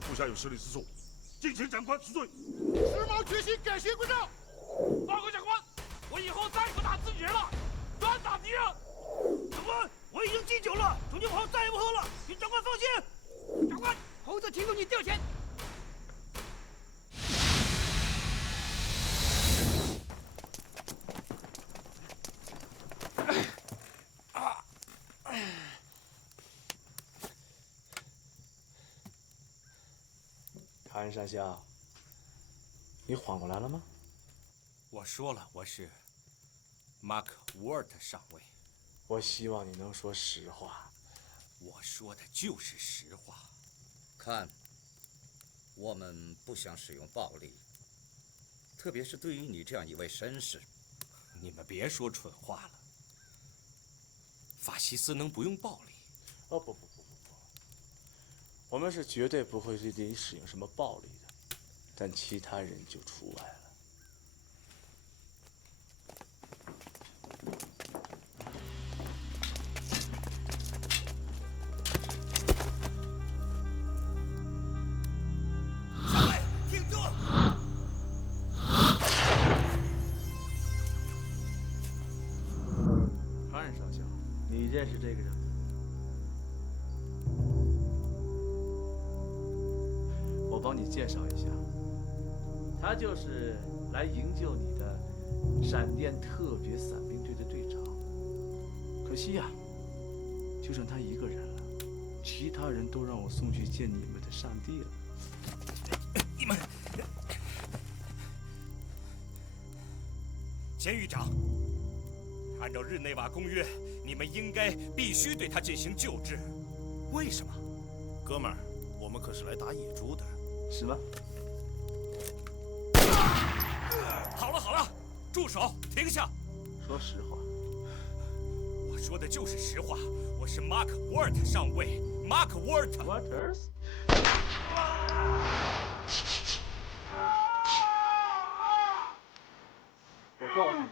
部下有失礼之处，敬请长官恕罪。时髦决心改邪归正。报告长官，我以后再不打自己人了，专打敌人。长官，我已经敬酒了，从今后再也不喝了，请长官放心。长官，猴子提供你调遣。卡恩上校，你缓过来了吗？我说了，我是马克·沃尔特上尉。我希望你能说实话。我说的就是实话。看，我们不想使用暴力，特别是对于你这样一位绅士。你们别说蠢话了。法西斯能不用暴力？哦不，我们是绝对不会对你使用什么暴力的，但其他人就除外了。上尉，挺住！卡恩上校，你认识这个人吗？我帮你介绍一下，他就是来营救你的闪电特别伞兵队的队长。可惜呀，就剩他一个人了，其他人都让我送去见你们的上帝了。你们，钱狱长，按照日内瓦公约，你们应该必须对他进行救治。为什么？哥们儿，我们可是来打野猪的。是吗？好了，住手，停下！说实话，说的就是实话，我是 Mark Ward 上尉 ，Mark Ward。Waters。我告诉你，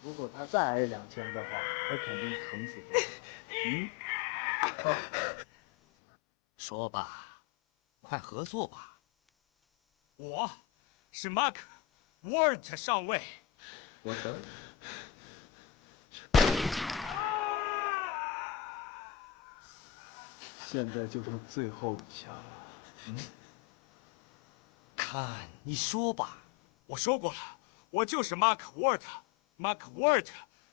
如果他再挨2枪的话，他肯定疼死他。说吧，快合作吧。我是 Mark Ward 上尉。我等。现在就剩最后1枪了。看，你说吧。我说过了，我就是 Mark Ward，Mark Ward，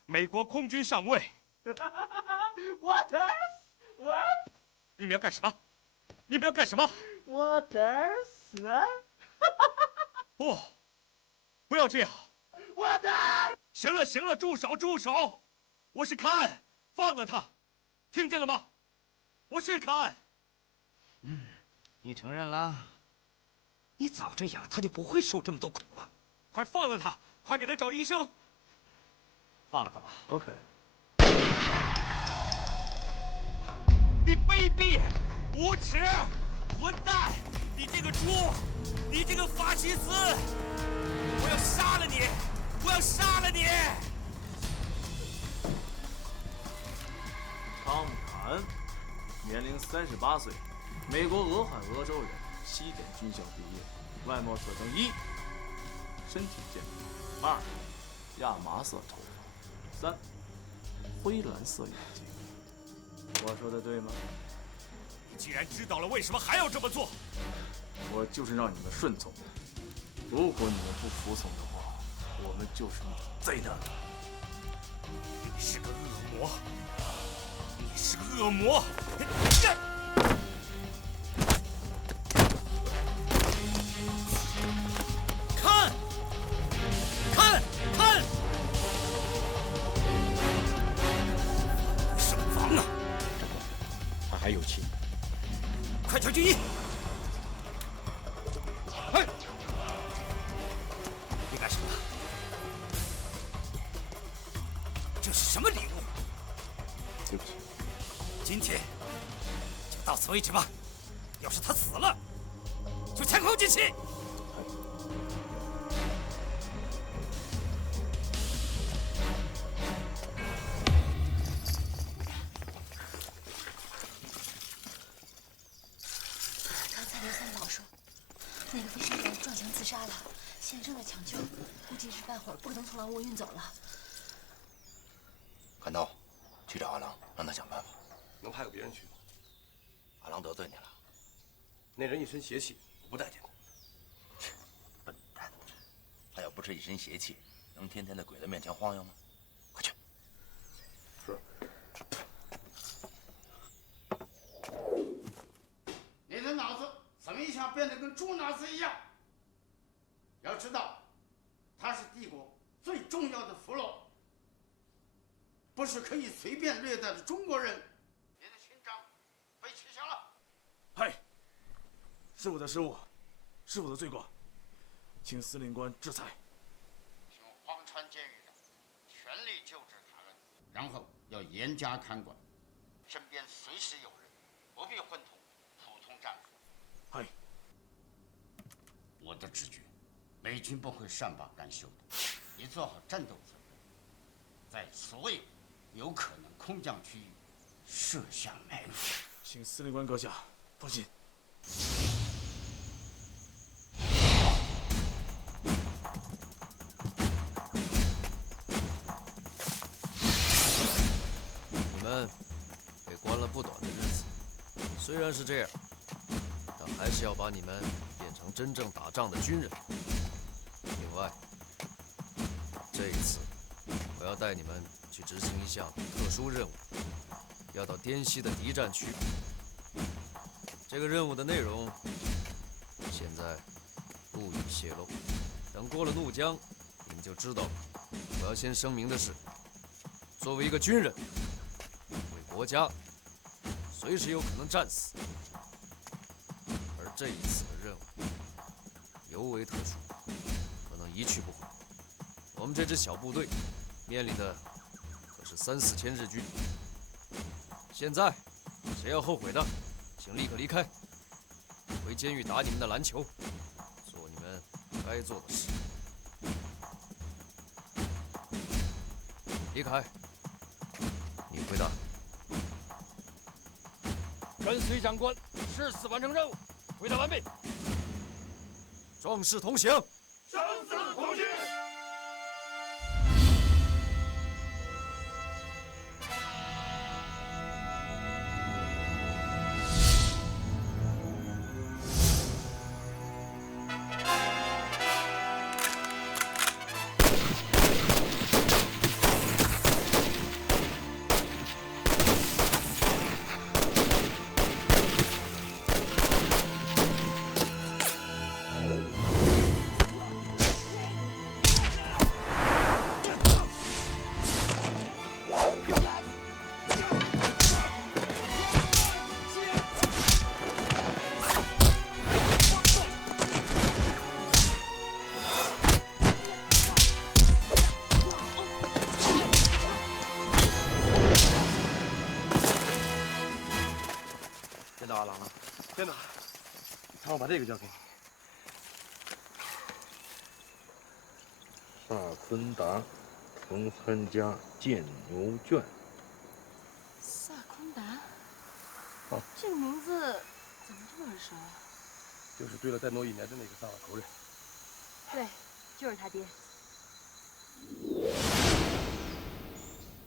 美国空军上尉。Waters， 你们要干什么？你们要干什么 ？Waters， 不要这样。Waters， 行了，住手！我是卡恩，放了他，听见了吗？我是卡恩。你承认了？你早这样，他就不会受这么多苦了。快放了他，快给他找医生。放了他吧。OK。你卑鄙、无耻、混蛋！你这个猪！你这个法西斯！我要杀了你！我要杀了你！汤姆·卡恩，年龄38岁，美国俄亥俄州人，西点军校毕业，外貌特征1，身体健康；2，亚麻色头发；3，灰蓝色眼睛。我说的对吗？你既然知道了，为什么还要这么做？我就是让你们顺从。如果你们不服从的话，我们就是你的灾难。你是个恶魔！你是个恶魔！看！什么王啊！他还有气。快调军医！哎，你干什么？这是什么礼物？对不起。今天就到此为止吧。要是他死了，就前功尽弃。刚才刘三宝说，那个飞行员撞墙自杀了，现在正在抢救，估计一时半会儿不可能从狼窝运走了。砍刀，去找阿郎，让他想办法。能派个别人去吗？阿郎得罪你了？那人一身邪气，我不待见他。笨蛋，他要不是一身邪气，能天天在鬼子面前晃悠吗？快去。是。你的脑子怎么一下变得跟猪脑子一样？要知道，他是帝国最重要的俘虏，不是可以随便虐待的中国人。你的勋章被取消了。嗨，是我的失误，是我的罪过，请司令官制裁。请荒川监狱长全力救治他们，然后要严加看管，身边随时有人，不必混同普通战俘。嗨，我的直觉，美军不会善罢甘休的。你做好战斗准备，在所有有可能空降区域设下埋伏。请司令官阁下放心。你们被关了不短的日子，虽然是这样，但还是要把你们变成真正打仗的军人。另外，这一次我要带你们去执行一项特殊任务，要到滇西的敌占区。这个任务的内容现在不予泄露，等过了怒江，你们就知道了。我要先声明的是，作为一个军人，为国家，随时有可能战死。而这一次的任务尤为特殊，可能一去不回。我们这支小部队面临的可是3、4千日军，现在，谁要后悔的，请立刻离开，回监狱打你们的篮球，做你们该做的事。离开。你回答。跟随长官誓死完成任务，回答完毕。壮士同行。生死同去。天哪！让我把这个交给你。萨昆达，曾参加剑牛圈。萨昆达，哦，这个名字怎么这么耳熟啊？就是追了戴诺1年的那个萨瓦头人。对，就是他爹。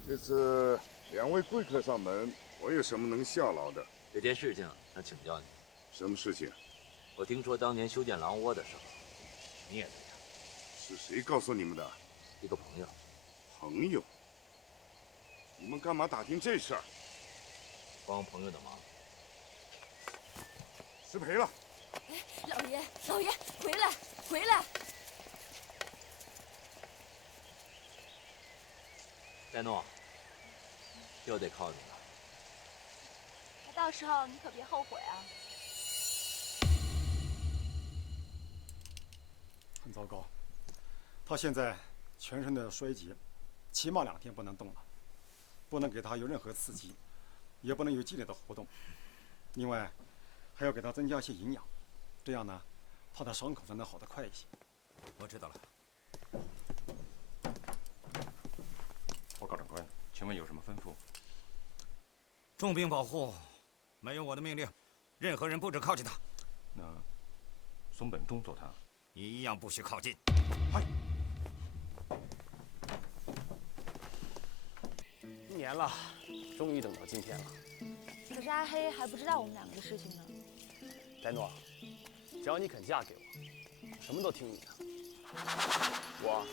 这次2位贵客上门，我有什么能效劳的？有件事情想请教你。什么事情？我听说当年修建狼窝的时候，你也在场。是谁告诉你们的？一个朋友。朋友？你们干嘛打听这事儿？帮朋友的忙。失陪了。哎，老爷，回来！戴诺，又得靠你了。到时候你可别后悔啊！很糟糕，他现在全身的衰竭，起码2天不能动了，不能给他有任何刺激，也不能有激烈的活动。另外，还要给他增加一些营养，这样呢，他的伤口才能好得快一些。我知道了。报告长官，请问有什么吩咐？重兵保护。没有我的命令，任何人不准靠近他。那松本忠做他，你一样不许靠近。嗨1年了，终于等到今天了。可是阿黑还不知道我们2个的事情呢。戴诺，只要你肯嫁给我，什么都听你的。我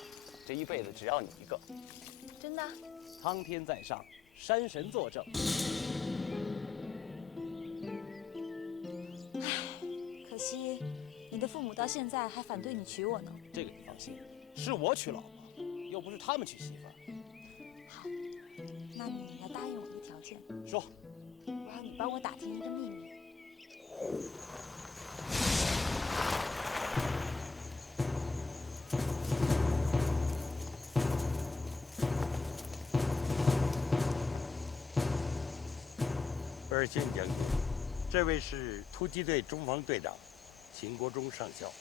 这一辈子只要你一个。真的？苍天在上，山神作证。可惜，你的父母到现在还反对你娶我呢。这个你放心，是我娶老婆，又不是他们娶媳妇儿。好，那你要答应我一个条件。说。我要你帮我打听一个秘密。尔县将军，这位是突击队中方队长秦国忠上校。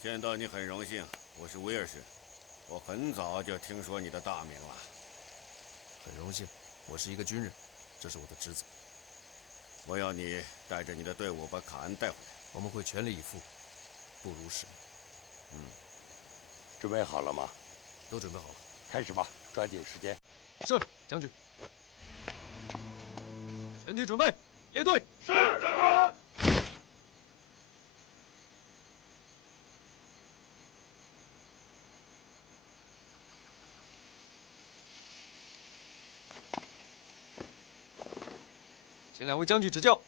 见到你很荣幸，我是威尔士，我很早就听说你的大名了。很荣幸，我是一个军人，这是我的职责。我要你带着你的队伍把卡恩带回来。我们会全力以赴，不辱使命。准备好了吗？都准备好了。开始吧，抓紧时间。是，将军。全体准备，列队。是，长官。请2位将军指教。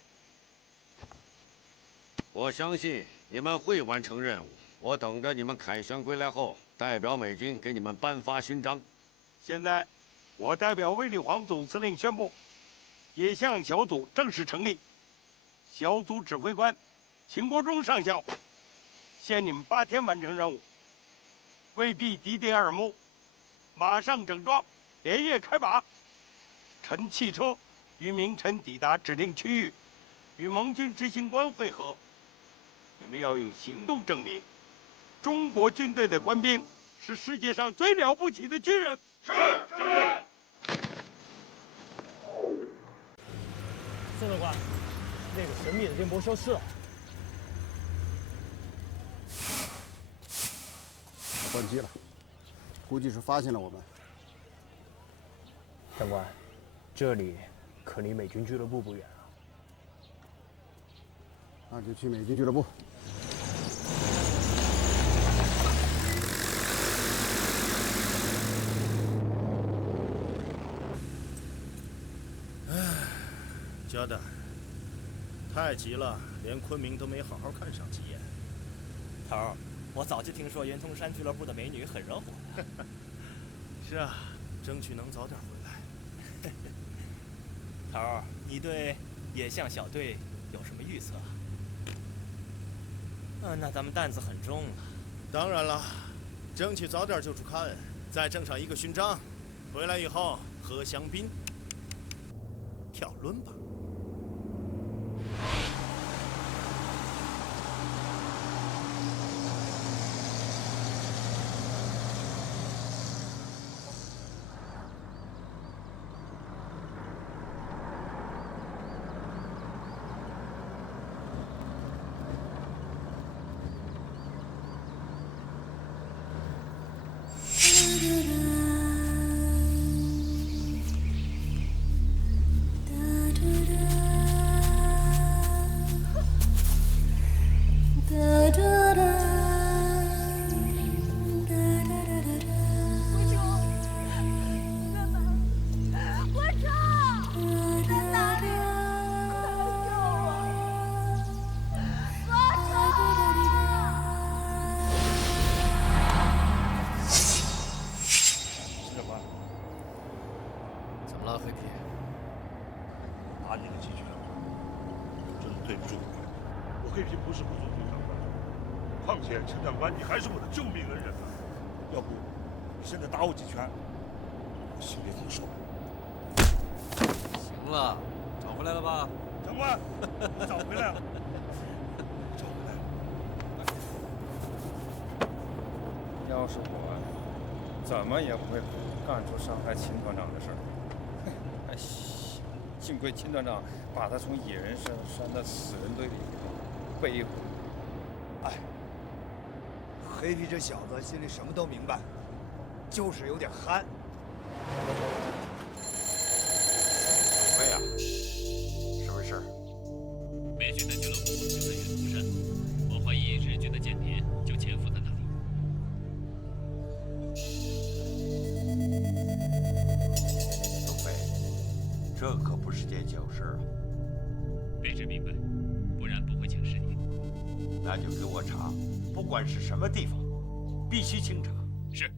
我相信你们会完成任务。我等着你们凯旋归来后，代表美军给你们颁发勋章。现在，我代表卫立煌总司令宣布，野象小组正式成立。小组指挥官秦国忠上校，限你们8天完成任务。为避敌对耳目，马上整装，连夜开拔。乘汽车于明晨抵达指定区域，与盟军执行官会合。你们要用行动证明，中国军队的官兵是世界上最了不起的军人。是，将军。孙长官，那个神秘的电波消失了。关机了，估计是发现了我们。长官，这里可离美军俱乐部不远啊。那就去美军俱乐部。交代，太急了，连昆明都没好好看上几眼。头儿，我早就听说袁通山俱乐部的美女很热火的。是啊，争取能早点回来。头儿，你对野象小队有什么预测？那咱们担子很重了。当然了，争取早点救出康恩，再挣上一个勋章。回来以后喝香槟，跳伦巴。陈长官，你还是我的救命恩人啊！要不，现在打我几拳，我心里好受。行了，找回来了吧？长官，我找回来了，找回来了。要是我，怎么也不会干出伤害秦团长的事儿。哎，幸亏秦团长把他从野人山拴到死人堆里背回来。哎。黑皮这小子心里什么都明白，就是有点憨。喂呀，什么事？美军的俱乐部就在远东山，我怀疑日军的间谍就潜伏在那里。东北，这可不是件小事啊。卑职明白，不然不会请示你。那就给我查。不管是什么地方，必须清查。是。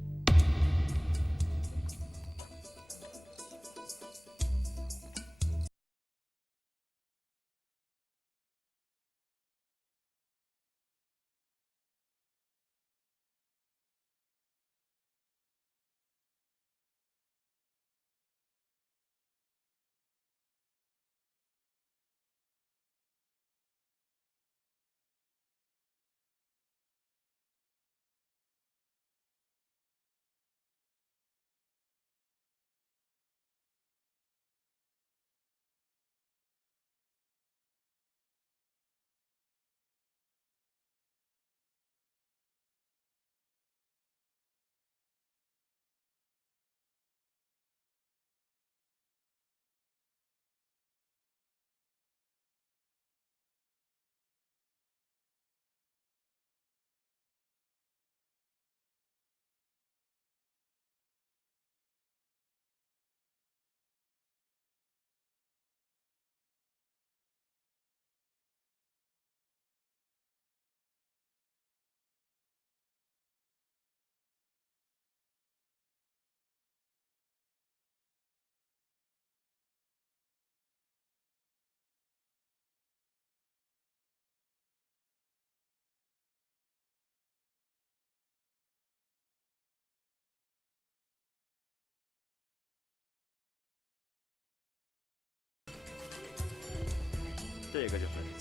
这个就分离了。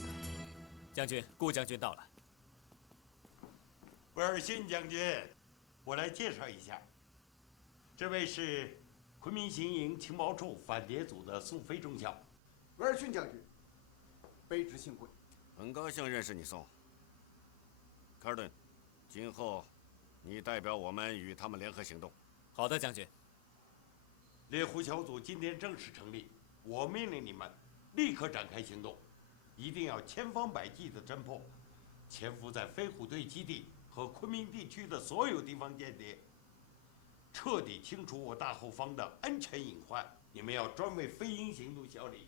将军，顾将军到了。威尔逊将军，我来介绍一下，这位是昆明新营情报处反谍组的宋飞中校。威尔逊将军，卑职幸会。很高兴认识你，宋。卡尔顿，今后你代表我们与他们联合行动。好的，将军。猎狐小组今天正式成立，我命令你们立刻展开行动，一定要千方百计地侦破潜伏在飞虎队基地和昆明地区的所有地方间谍，彻底清除我大后方的安全隐患。你们要专为飞鹰行动效力。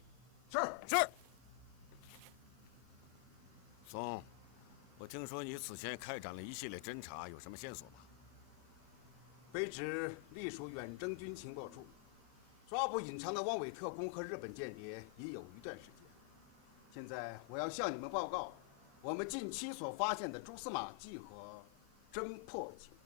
是。宋，我听说你此前开展了一系列侦查，有什么线索吗？卑职隶属远征军情报处，抓捕隐藏的汪伪特工和日本间谍已有一段时间。现在我要向你们报告我们近期所发现的蛛丝马迹和侦破情况。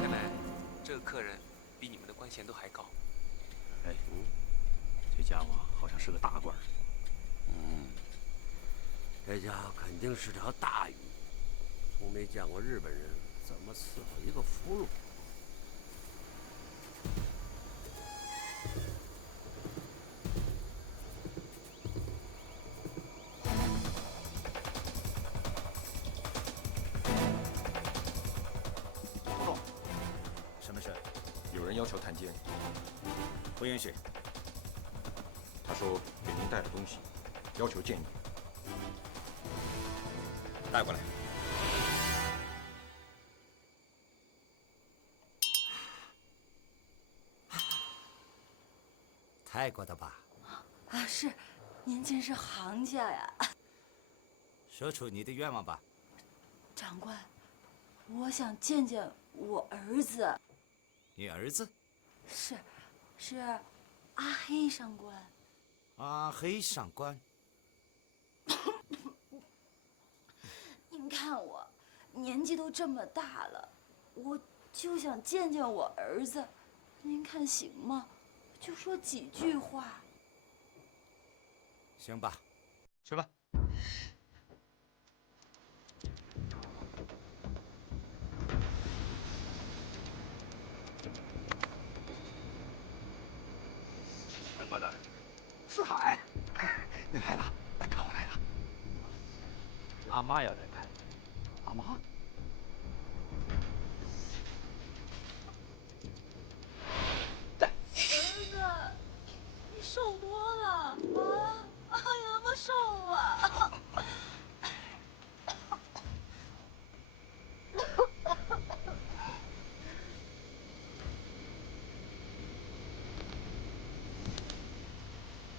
看来这个客人比你们的官衔都还高。哎，这家伙好像是个大官。这家伙肯定是条大鱼，从没见过日本人怎么伺候一个俘虏。胡总，什么事？有人要求探监。不允许。他说给您带了东西，要求见你。带过来。泰国的吧？啊，是，您真是行家呀！说出你的愿望吧。长官，我想见见我儿子。你儿子？是阿黑上官。阿黑上官。您看我，年纪都这么大了，我就想见见我儿子，您看行吗？就说几句话。行吧，去吧。王八蛋，四海，你来了，看我来了。阿妈要来看。阿妈。儿子，你瘦多了啊！哎呀，那么瘦啊！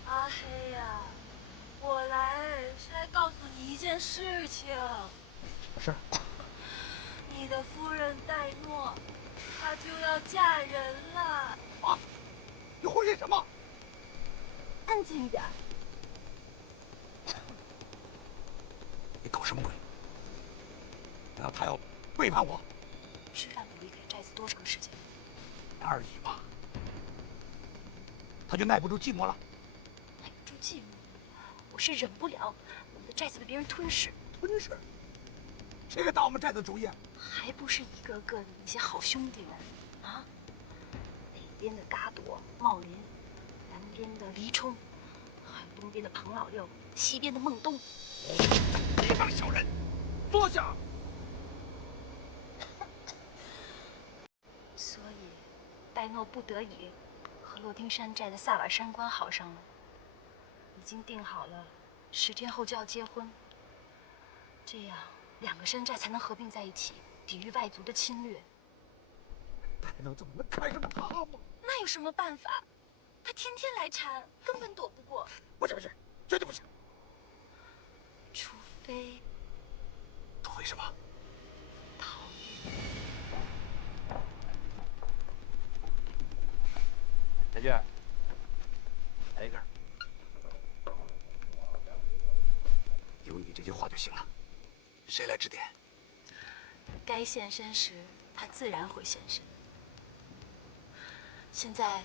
阿黑呀，我来是来告诉你一件事情。什么事？你的夫人戴诺，她就要嫁人了。啊！你胡说什么？安静一点。你搞什么鬼？难道他要背叛我？吃饭不离开寨子多长时间？而已嘛。他就耐不住寂寞了。耐不住寂寞，我是忍不了我们的寨子被别人吞噬。吞噬？谁给打我们寨子主意？还不是一个个的那些好兄弟们啊！北边的嘎朵、茂林，南边的黎冲，还有东边的彭老六，西边的孟东。这帮小人，坐下！所以，戴诺不得已和洛丁山寨的萨瓦山官好上了，已经定好了10天后就要结婚。这样2个山寨才能合并在一起，抵御外族的侵略。戴诺怎么能看上他吗？那有什么办法？他天天来缠，根本躲不过。不是，绝对不行。除非主为什么？逃狱。太君，来一根。有你这句话就行了。谁来指点？该现身时，他自然会现身。现在，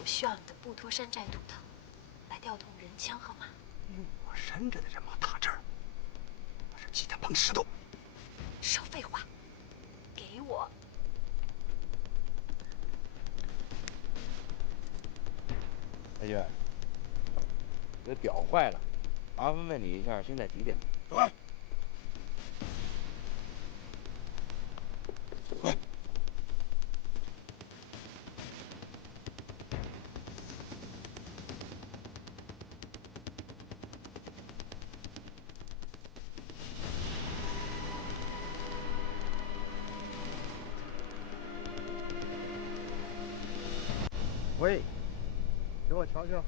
我需要你的布托山寨土特，来调动人枪和马。我山寨的人马打这儿，那是鸡蛋碰石头。少废话，给我。太君，你的表坏了，麻烦问你一下，现在几点？对。喂，给我瞧瞧。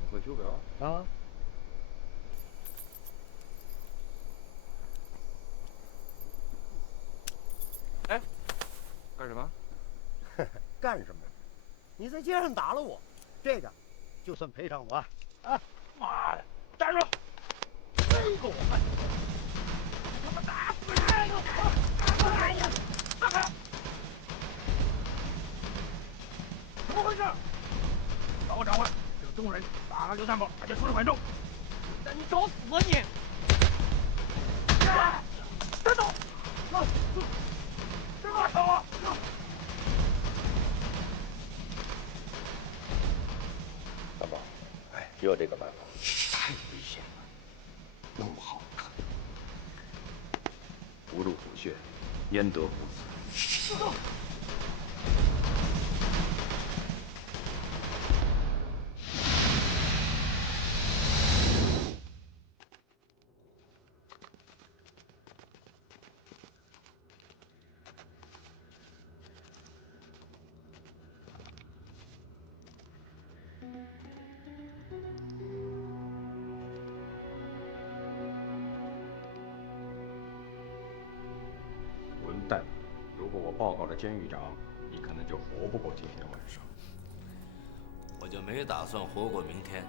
你会修表？啊。哎，干什么？干什么？你在街上打了我，这个就算赔偿我啊！啊，妈的，站住！哎呦，他妈打死你！哎呀，放开！怎么回事？找我长官，这个中国人打了榴弹炮，而且出手很重。那你找死啊你！站住！别乱吵啊！大宝，哎，只有这个办法，太危险了，弄不好不入虎穴，焉得虎子。混蛋！如果我报告了监狱长，你可能就活不过今天晚上。我就没打算活过明天，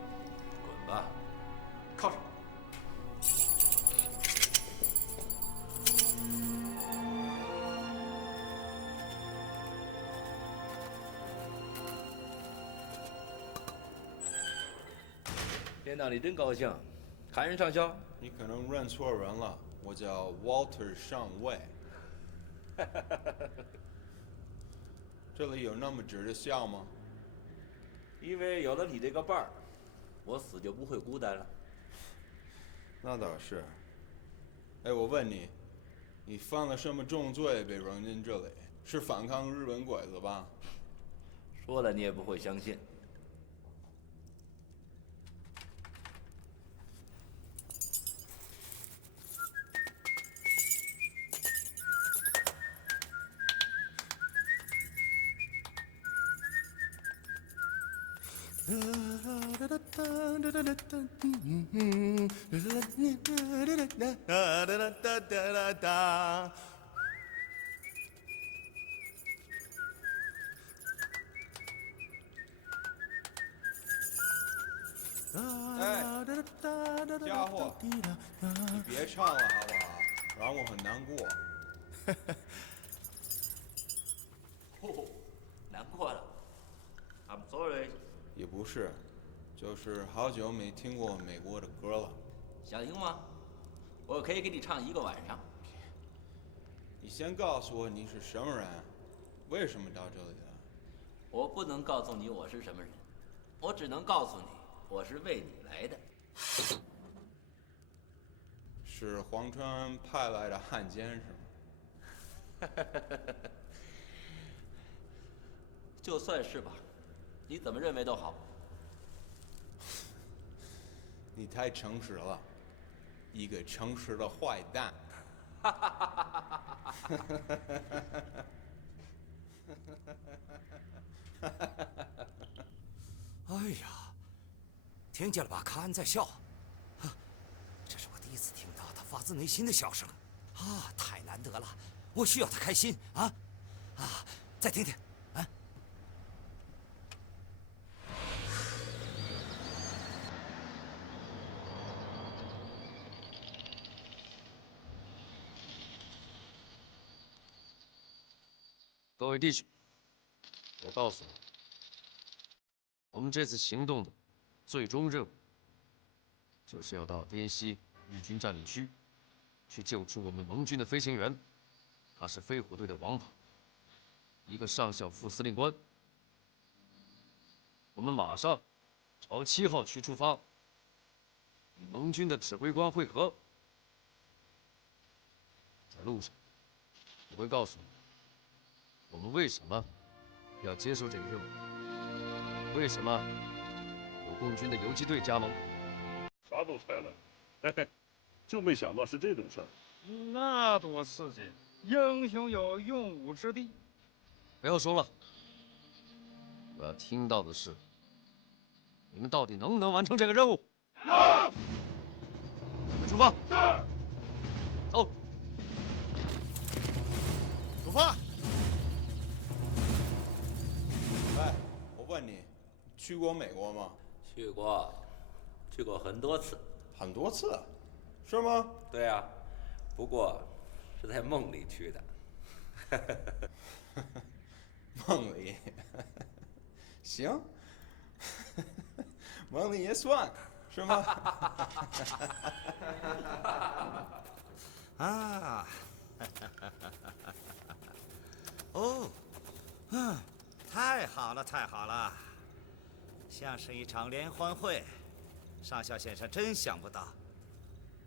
滚吧！靠上！见到你真高兴，喊人上校。你可能认错人了，我叫 Walter 上尉。这里有那么值得笑吗？因为有了你这个伴儿，我死就不会孤单了。那倒是。哎，我问你，你犯了什么重罪被扔进这里？是反抗日本鬼子吧？说了你也不会相信。哎，家伙，你别唱了好不好？让我很难过。哦，难过了。I'm sorry。也不是，就是好久没听过美国的歌了。想听吗？我可以给你唱一个晚上。你先告诉我你是什么人，为什么到这里来？我不能告诉你我是什么人，我只能告诉你我是为你来的。是黄川派来的汉奸是吗？就算是吧，你怎么认为都好。你太诚实了，一个诚实的坏蛋。哎呀，听见了吧？卡恩在笑，这是我第一次听到。发自内心的笑声，啊，太难得了！我需要他开心啊！啊，再听听啊！各位弟兄，我告诉你，我们这次行动的最终任务，就是要到滇西日军占领区，去救出我们盟军的飞行员，他是飞虎队的王牌，一个上校副司令官。我们马上朝7号区出发，与盟军的指挥官会合。在路上，我会告诉你，我们为什么要接受这个任务，为什么有共军的游击队加盟。啥都猜了，嘿嘿，就没想到是这种事儿。那多刺激！英雄有用武之地。不要说了，我要听到的是，你们到底能不能完成这个任务？能！出发！走。出发！哎，我问你，去过美国吗？去过，去过很多次。很多次？是吗？对啊，不过是在梦里去的。梦里，行，梦里也算是吗？啊，哦，太好了，太好了，像是一场联欢会。上校先生真想不到，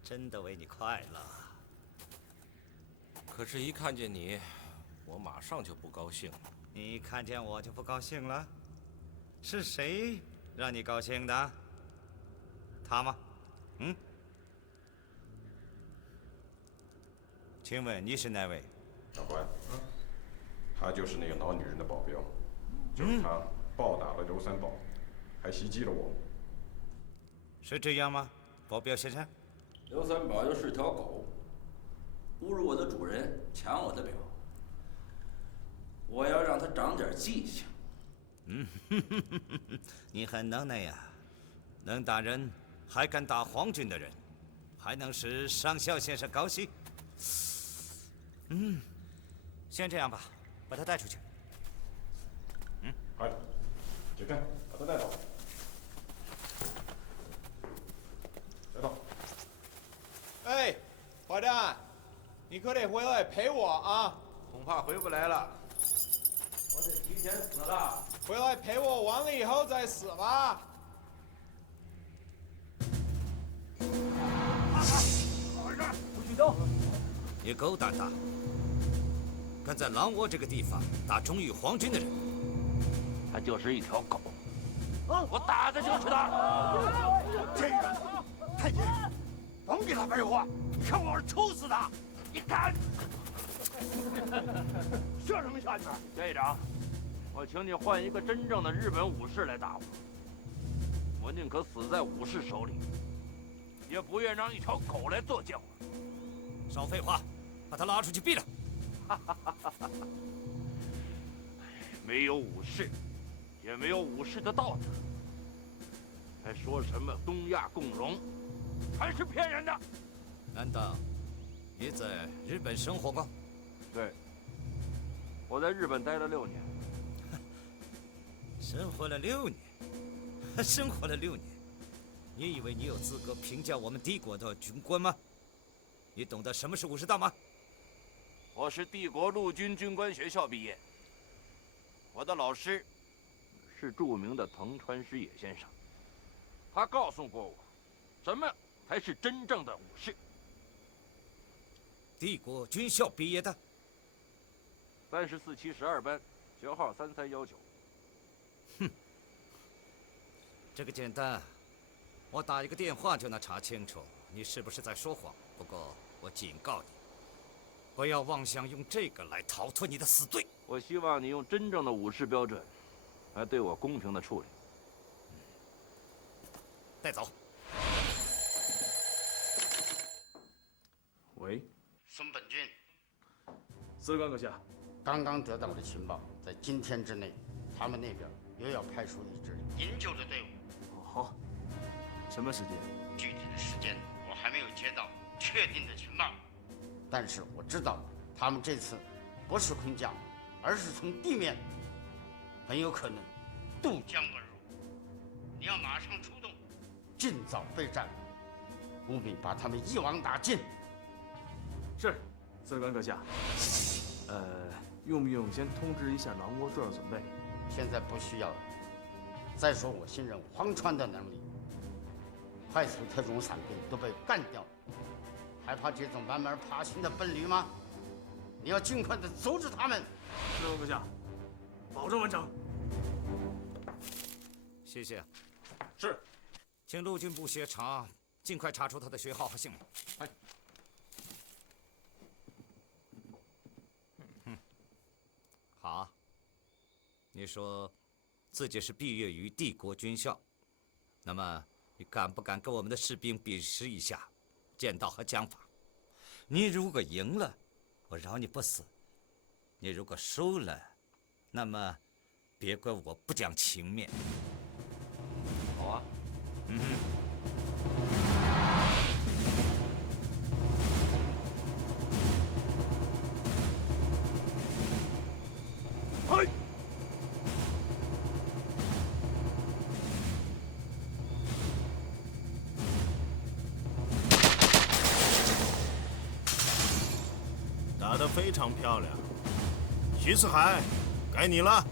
真的为你快乐。可是，一看见你，我马上就不高兴了。你一看见我就不高兴了？是谁让你高兴的？他吗？嗯？请问你是哪位？长官，她就是那个老女人的保镖，就是她暴打了柔三宝，还袭击了我。是这样吗，保镖先生？刘三宝就是条狗，侮辱我的主人，抢我的表。我要让他长点记性。你很能耐呀，能打人，还敢打皇军的人，还能使上校先生高兴。先这样吧，把他带出去。快，指干，把他带走。带走。哎，坏蛋，你可得回来陪我啊！恐怕回不来了。我得提前死了。回来陪我，完了以后再死吧。不许动！你够胆大，敢在狼窝这个地方打忠于皇军的人。他就是一条狗，我打的就是他。这个太监，甭给他废话，看我抽死他！你敢？射什么下去？队长，我请你换一个真正的日本武士来打我。我宁可死在武士手里，也不愿让一条狗来做将。少废话，把他拉出去毙了。没有武士，也没有武士的道德，还说什么东亚共荣，还是骗人的。难道你在日本生活过？对，我在日本待了6年。生活了6年，生活了6年，你以为你有资格评价我们帝国的军官吗？你懂得什么是武士道吗？我是帝国陆军军官学校毕业，我的老师是著名的藤川师野先生，他告诉过我，什么才是真正的武士。帝国军校毕业的，34期12班，9号3319。这个简单，我打一个电话就能查清楚你是不是在说谎。不过我警告你，不要妄想用这个来逃脱你的死罪。我希望你用真正的武士标准，来对我公平的处理。带走。喂，孙本军，司令官阁下，刚刚得到的情报，在今天之内，他们那边又要派出一支营救的队伍。好，什么时间？具体的时间我还没有接到确定的情报，但是我知道他们这次不是空降，而是从地面，很有可能渡江而入。你要马上出动，尽早备战，务必把他们一网打尽。是，司令官阁下。用不用先通知一下狼窝重要准备？现在不需要了。再说我信任荒川的能力，快速特种伞兵都被干掉了，还怕这种慢慢爬行的笨驴吗？你要尽快的阻止他们。司令官阁下，保证完成。谢谢。是，请陆军部协查，尽快查出他的学号和姓名。哎。好。你说自己是毕业于帝国军校，那么你敢不敢跟我们的士兵比试一下剑道和枪法？你如果赢了，我饶你不死；你如果输了，那么别怪我不讲情面。好啊。嗨！打得非常漂亮，徐四海，该你了。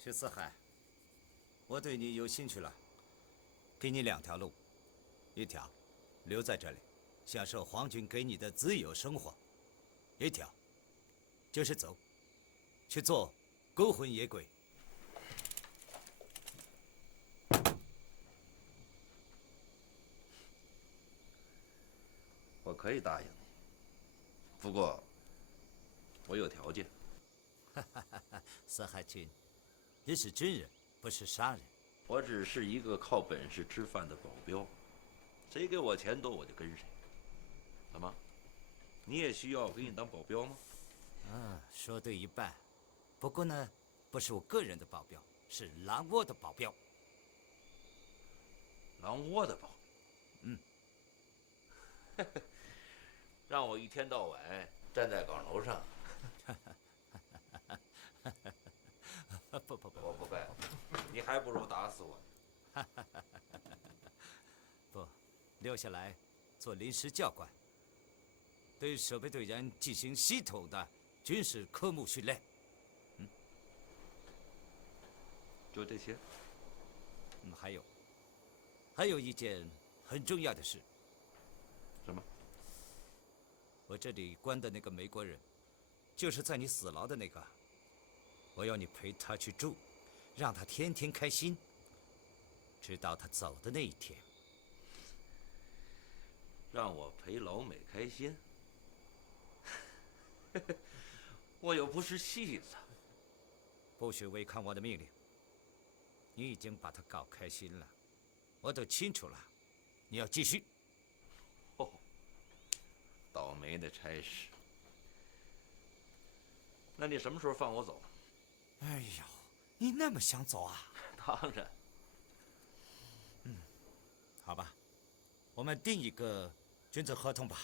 徐四海，我对你有兴趣了，给你2条路，一条留在这里，享受皇军给你的自由生活；一条就是走，去做勾魂野鬼。我可以答应你，不过我有条件。四海君，你是军人，不是商人。我只是一个靠本事吃饭的保镖，谁给我钱多我就跟谁。怎么，你也需要给你当保镖吗？说对一半。不过呢，不是我个人的保镖，是狼窝的保镖。狼窝的保？让我一天到晚站在岗楼上。还不如打死我。不，留下来做临时教官，对守备队员进行系统的军事科目训练。就这些。还有一件很重要的事。什么？我这里关的那个美国人，就是在你死牢的那个。我要你陪他去住，让他天天开心，直到他走的那一天。让我陪老美开心？我又不是戏子。不许违抗我的命令。你已经把他搞开心了，我都清楚了。你要继续。哦，倒霉的差事。那你什么时候放我走？哎呦，你那么想走啊？当然。好吧，我们定一个军资合同吧。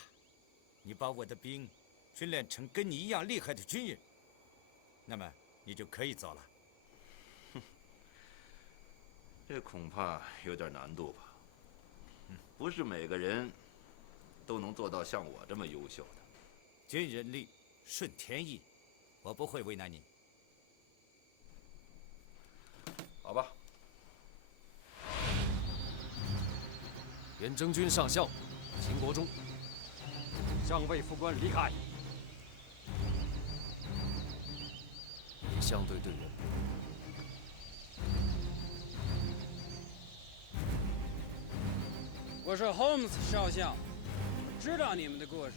你把我的兵训练成跟你一样厉害的军人，那么你就可以走了。这恐怕有点难度吧？不是每个人都能做到像我这么优秀的。军人力顺天意，我不会为难你。好吧。远征军上校秦国忠，上尉副官李凯，野象队队员。我是 Holmes 少校，知道你们的故事，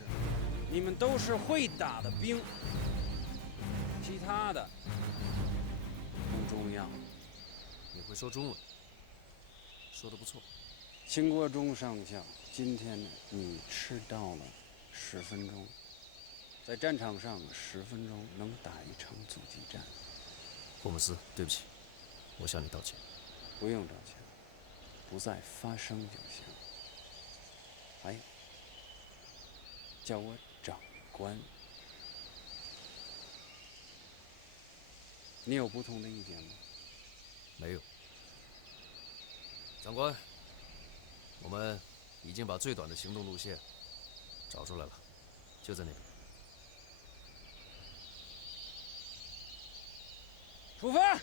你们都是会打的兵，其他的不重要。你会说中文，说得不错。秦国忠上校，今天你迟到了10分钟，在战场上10分钟能打一场阻击战。霍姆斯，对不起，我向你道歉。不用道歉，不再发生就行。还有，叫我长官。你有不同的意见吗？没有。长官，我们已经把最短的行动路线找出来了，就在那边。出发！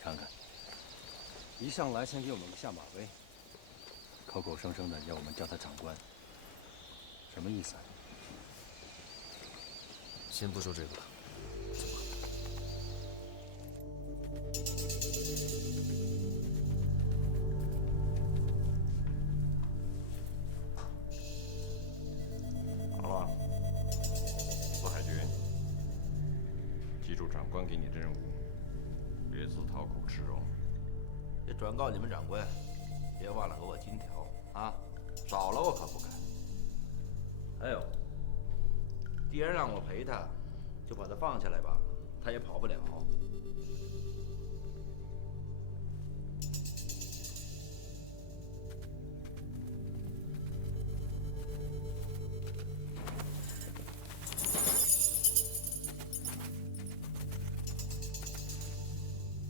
看看，一上来先给我们个下马威，口口声声的要我们叫他长官，什么意思啊？先不说这个了，走吧。好了，四海军，记住长官给你的任务，别自讨口吃哦。也转告你们长官，别忘了给我金条啊，少了我可不干。还有，既然让我陪他，就把他放下来吧，他也跑不了。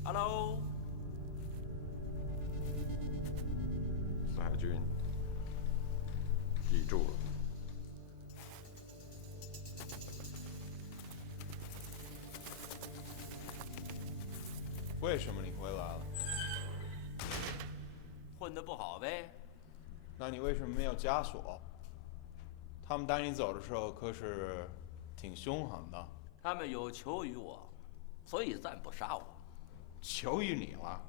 Hello， 四海军，记住了。为什么你回来了？混得不好呗。那你为什么没有枷锁？他们带你走的时候可是挺凶狠的。他们有求于我，所以暂不杀我。求于你了？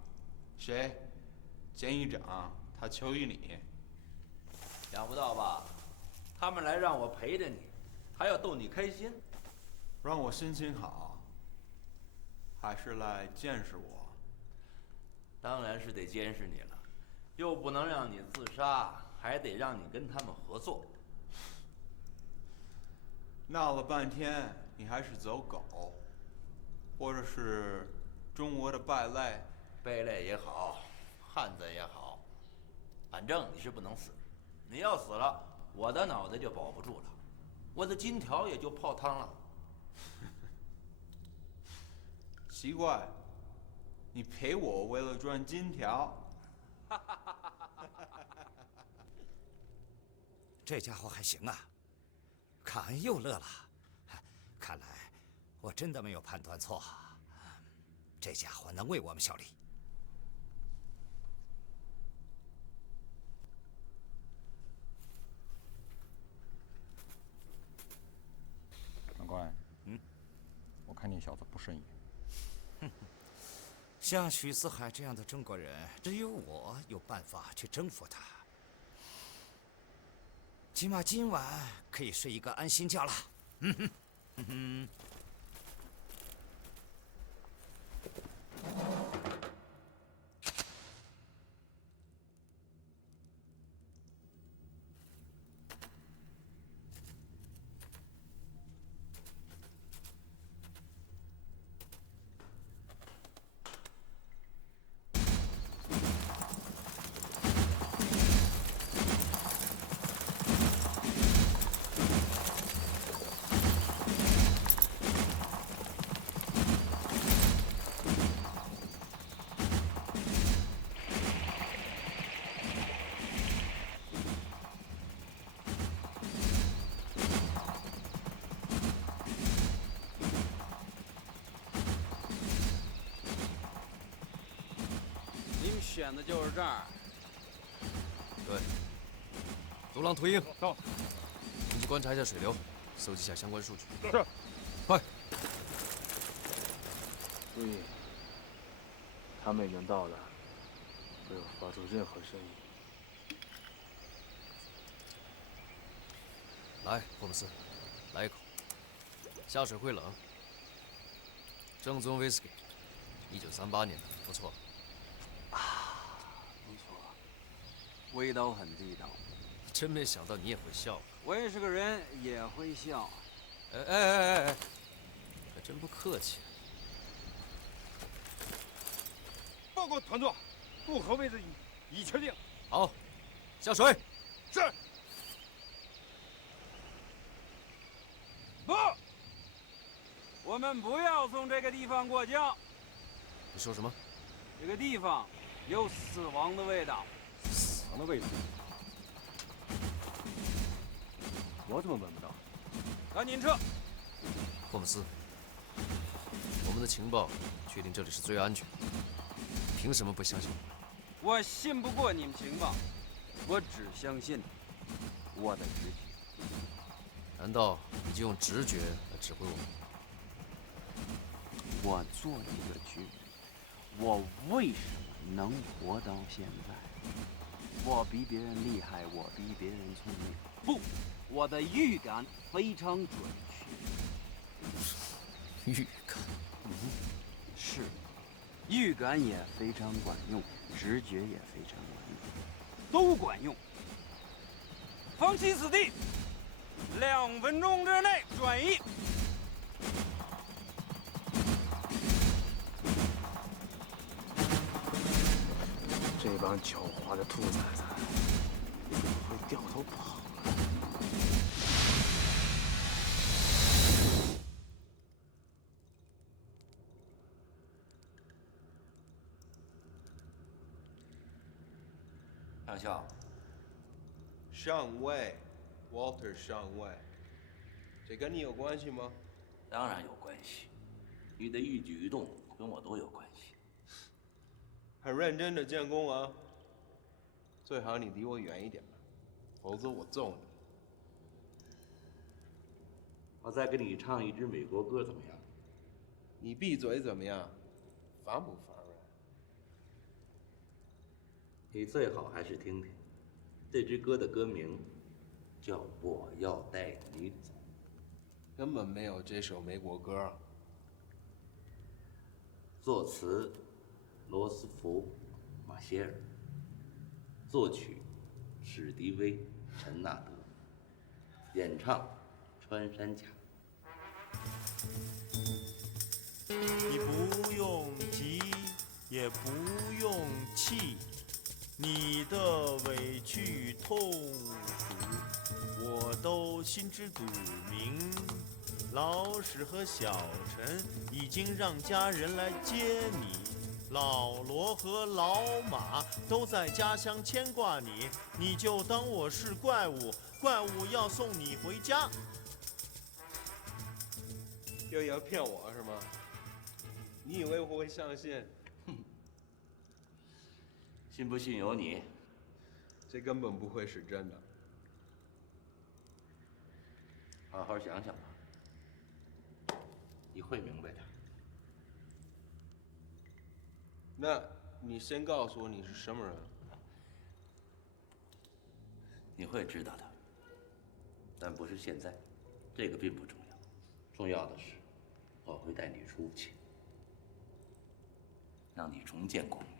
谁？监狱长，他求于你。想不到吧？他们来让我陪着你，还要逗你开心。让我心情好，还是来见识我？当然是得监视你了，又不能让你自杀，还得让你跟他们合作。闹了半天，你还是走狗，或者是中国的败类？败类也好，汉子也好，反正你是不能死。你要死了，我的脑袋就保不住了，我的金条也就泡汤了。奇怪，你陪我为了赚金条？这家伙还行啊，卡恩又乐了。看来我真的没有判断错，这家伙能为我们效力。长官，我看你小子不顺眼。像许四海这样的中国人，只有我有办法去征服他。起码今晚可以睡一个安心觉了。选的就是这儿。对，独狼秃鹰到，你去观察一下水流，搜集一下相关数据。是，快。注意，他们已经到了，不要发出任何声音。来，霍姆斯，来一口。下水会冷。正宗威士忌，1938年的，不错。不错，味道很地道。真没想到你也会笑。我也是个人，也会笑。哎，可真不客气。报告团座，渡河位置已确定。好，下水。是。不，我们不要从这个地方过江。你说什么？这个地方有死亡的味道。死亡的味道？我怎么闻不到？赶紧撤！霍姆斯，我们的情报确定这里是最安全的，凭什么不相信我？我信不过你们情报，我只相信我的直觉。难道你就用直觉来指挥我们？我做一个局，我为什么能活到现在？我比别人厉害，我比别人聪明。不，我的预感非常准确。预感？是，预感也非常管用，直觉也非常管用，都管用。放弃此地，2分钟之内转移。这帮狡猾的兔崽子会掉头跑了。上校。上尉 ，Walter 上尉，这跟你有关系吗？当然有关系，你的一举一动跟我都有关系。很认真的建功啊！最好你离我远一点吧，否则我揍你。我再给你唱一支美国歌怎么样？你闭嘴怎么样？烦不烦人？你最好还是听听，这支歌的歌名叫《我要带你走》。根本没有这首美国歌。作词罗斯福·马歇尔，作曲史迪威·陈纳德，演唱穿山甲。你不用急，也不用气，你的委屈痛苦都心知肚明，老史和小陈已经让家人来接你，老罗和老马都在家乡牵挂你，你就当我是怪物，怪物要送你回家。又要骗我是吗？你以为我会相信？信不信由你。这根本不会是真的。好好想想吧，你会明白的。那你先告诉我你是什么人？你会知道的，但不是现在，这个并不重要。重要的是，我会带你出去，让你重见光明。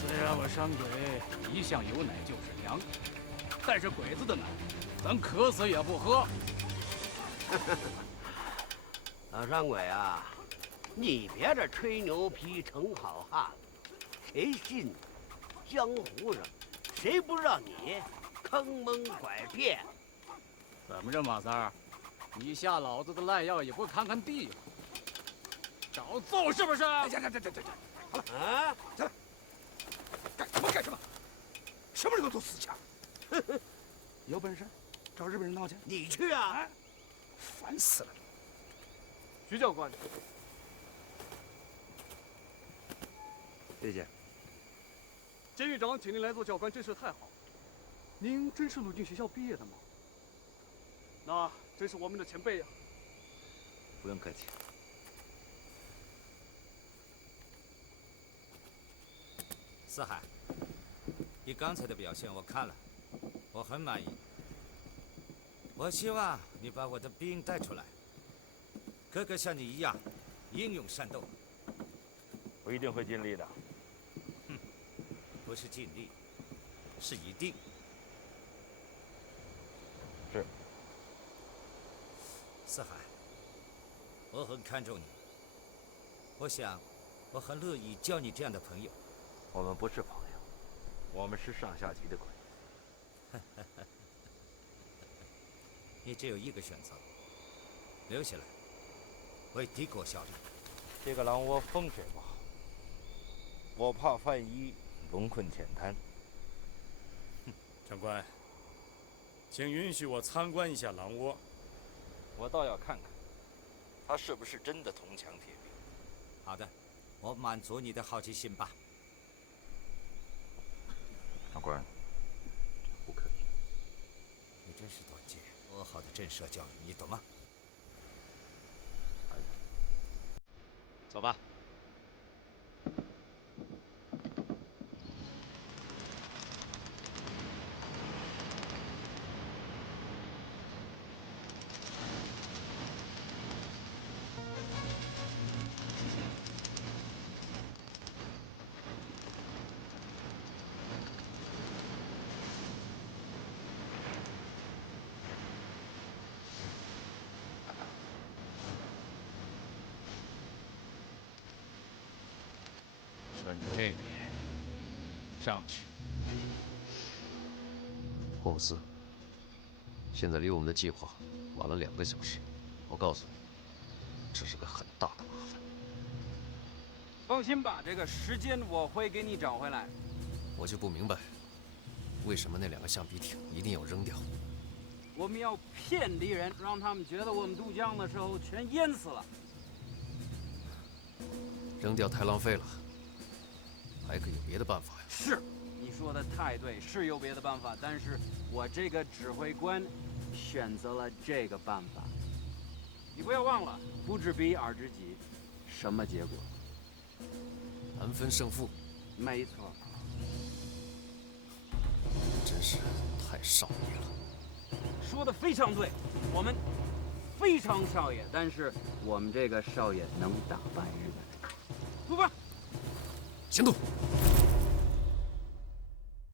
虽然我山鬼一向有奶就是娘，但是鬼子的奶，咱渴死也不喝。老山鬼啊，你别这吹牛皮成好汉了，谁信你？江湖上谁不知道你坑蒙拐骗？怎么着，马三儿，你下老子的烂药也不看看地方，找揍是不是？行，好了啊，行了，干什么干什么，什么人都死抢。有本事找日本人闹去，你去啊！烦死了。徐教官，谢谢。监狱长请您来做教官，真是太好了。您真是陆军学校毕业的吗？那真是我们的前辈呀。不用客气。四海，你刚才的表现我看了，我很满意。我希望你把我的兵带出来，个个像你一样英勇善斗。我一定会尽力的。不是尽力，是一定。是。四海，我很看重你，我想，我很乐意交你这样的朋友。我们不是朋友，我们是上下级的关系。你只有一个选择，留下来，为敌国效力。这个狼窝风水不好，我怕万一龙困浅滩。长官，请允许我参观一下狼窝。我倒要看看，他是不是真的铜墙铁壁。好的，我满足你的好奇心吧。长官，不客气。你真是多见。震慑教育，你懂吗？走吧。顺着这边上去。霍姆斯，现在离我们的计划晚了2个小时。我告诉你，这是个很大的麻烦。放心吧，这个时间我会给你找回来。我就不明白，为什么那2个橡皮艇一定要扔掉？我们要骗敌人，让他们觉得我们渡江的时候全淹死了。扔掉太浪费了，还可以有别的办法呀。是，你说的太对，是有别的办法，但是我这个指挥官选择了这个办法。你不要忘了，不知彼而知己，什么结果？难分胜负。没错。真是太少爷了。说的非常对，我们非常少爷，但是我们这个少爷能打败日本。出发，行动！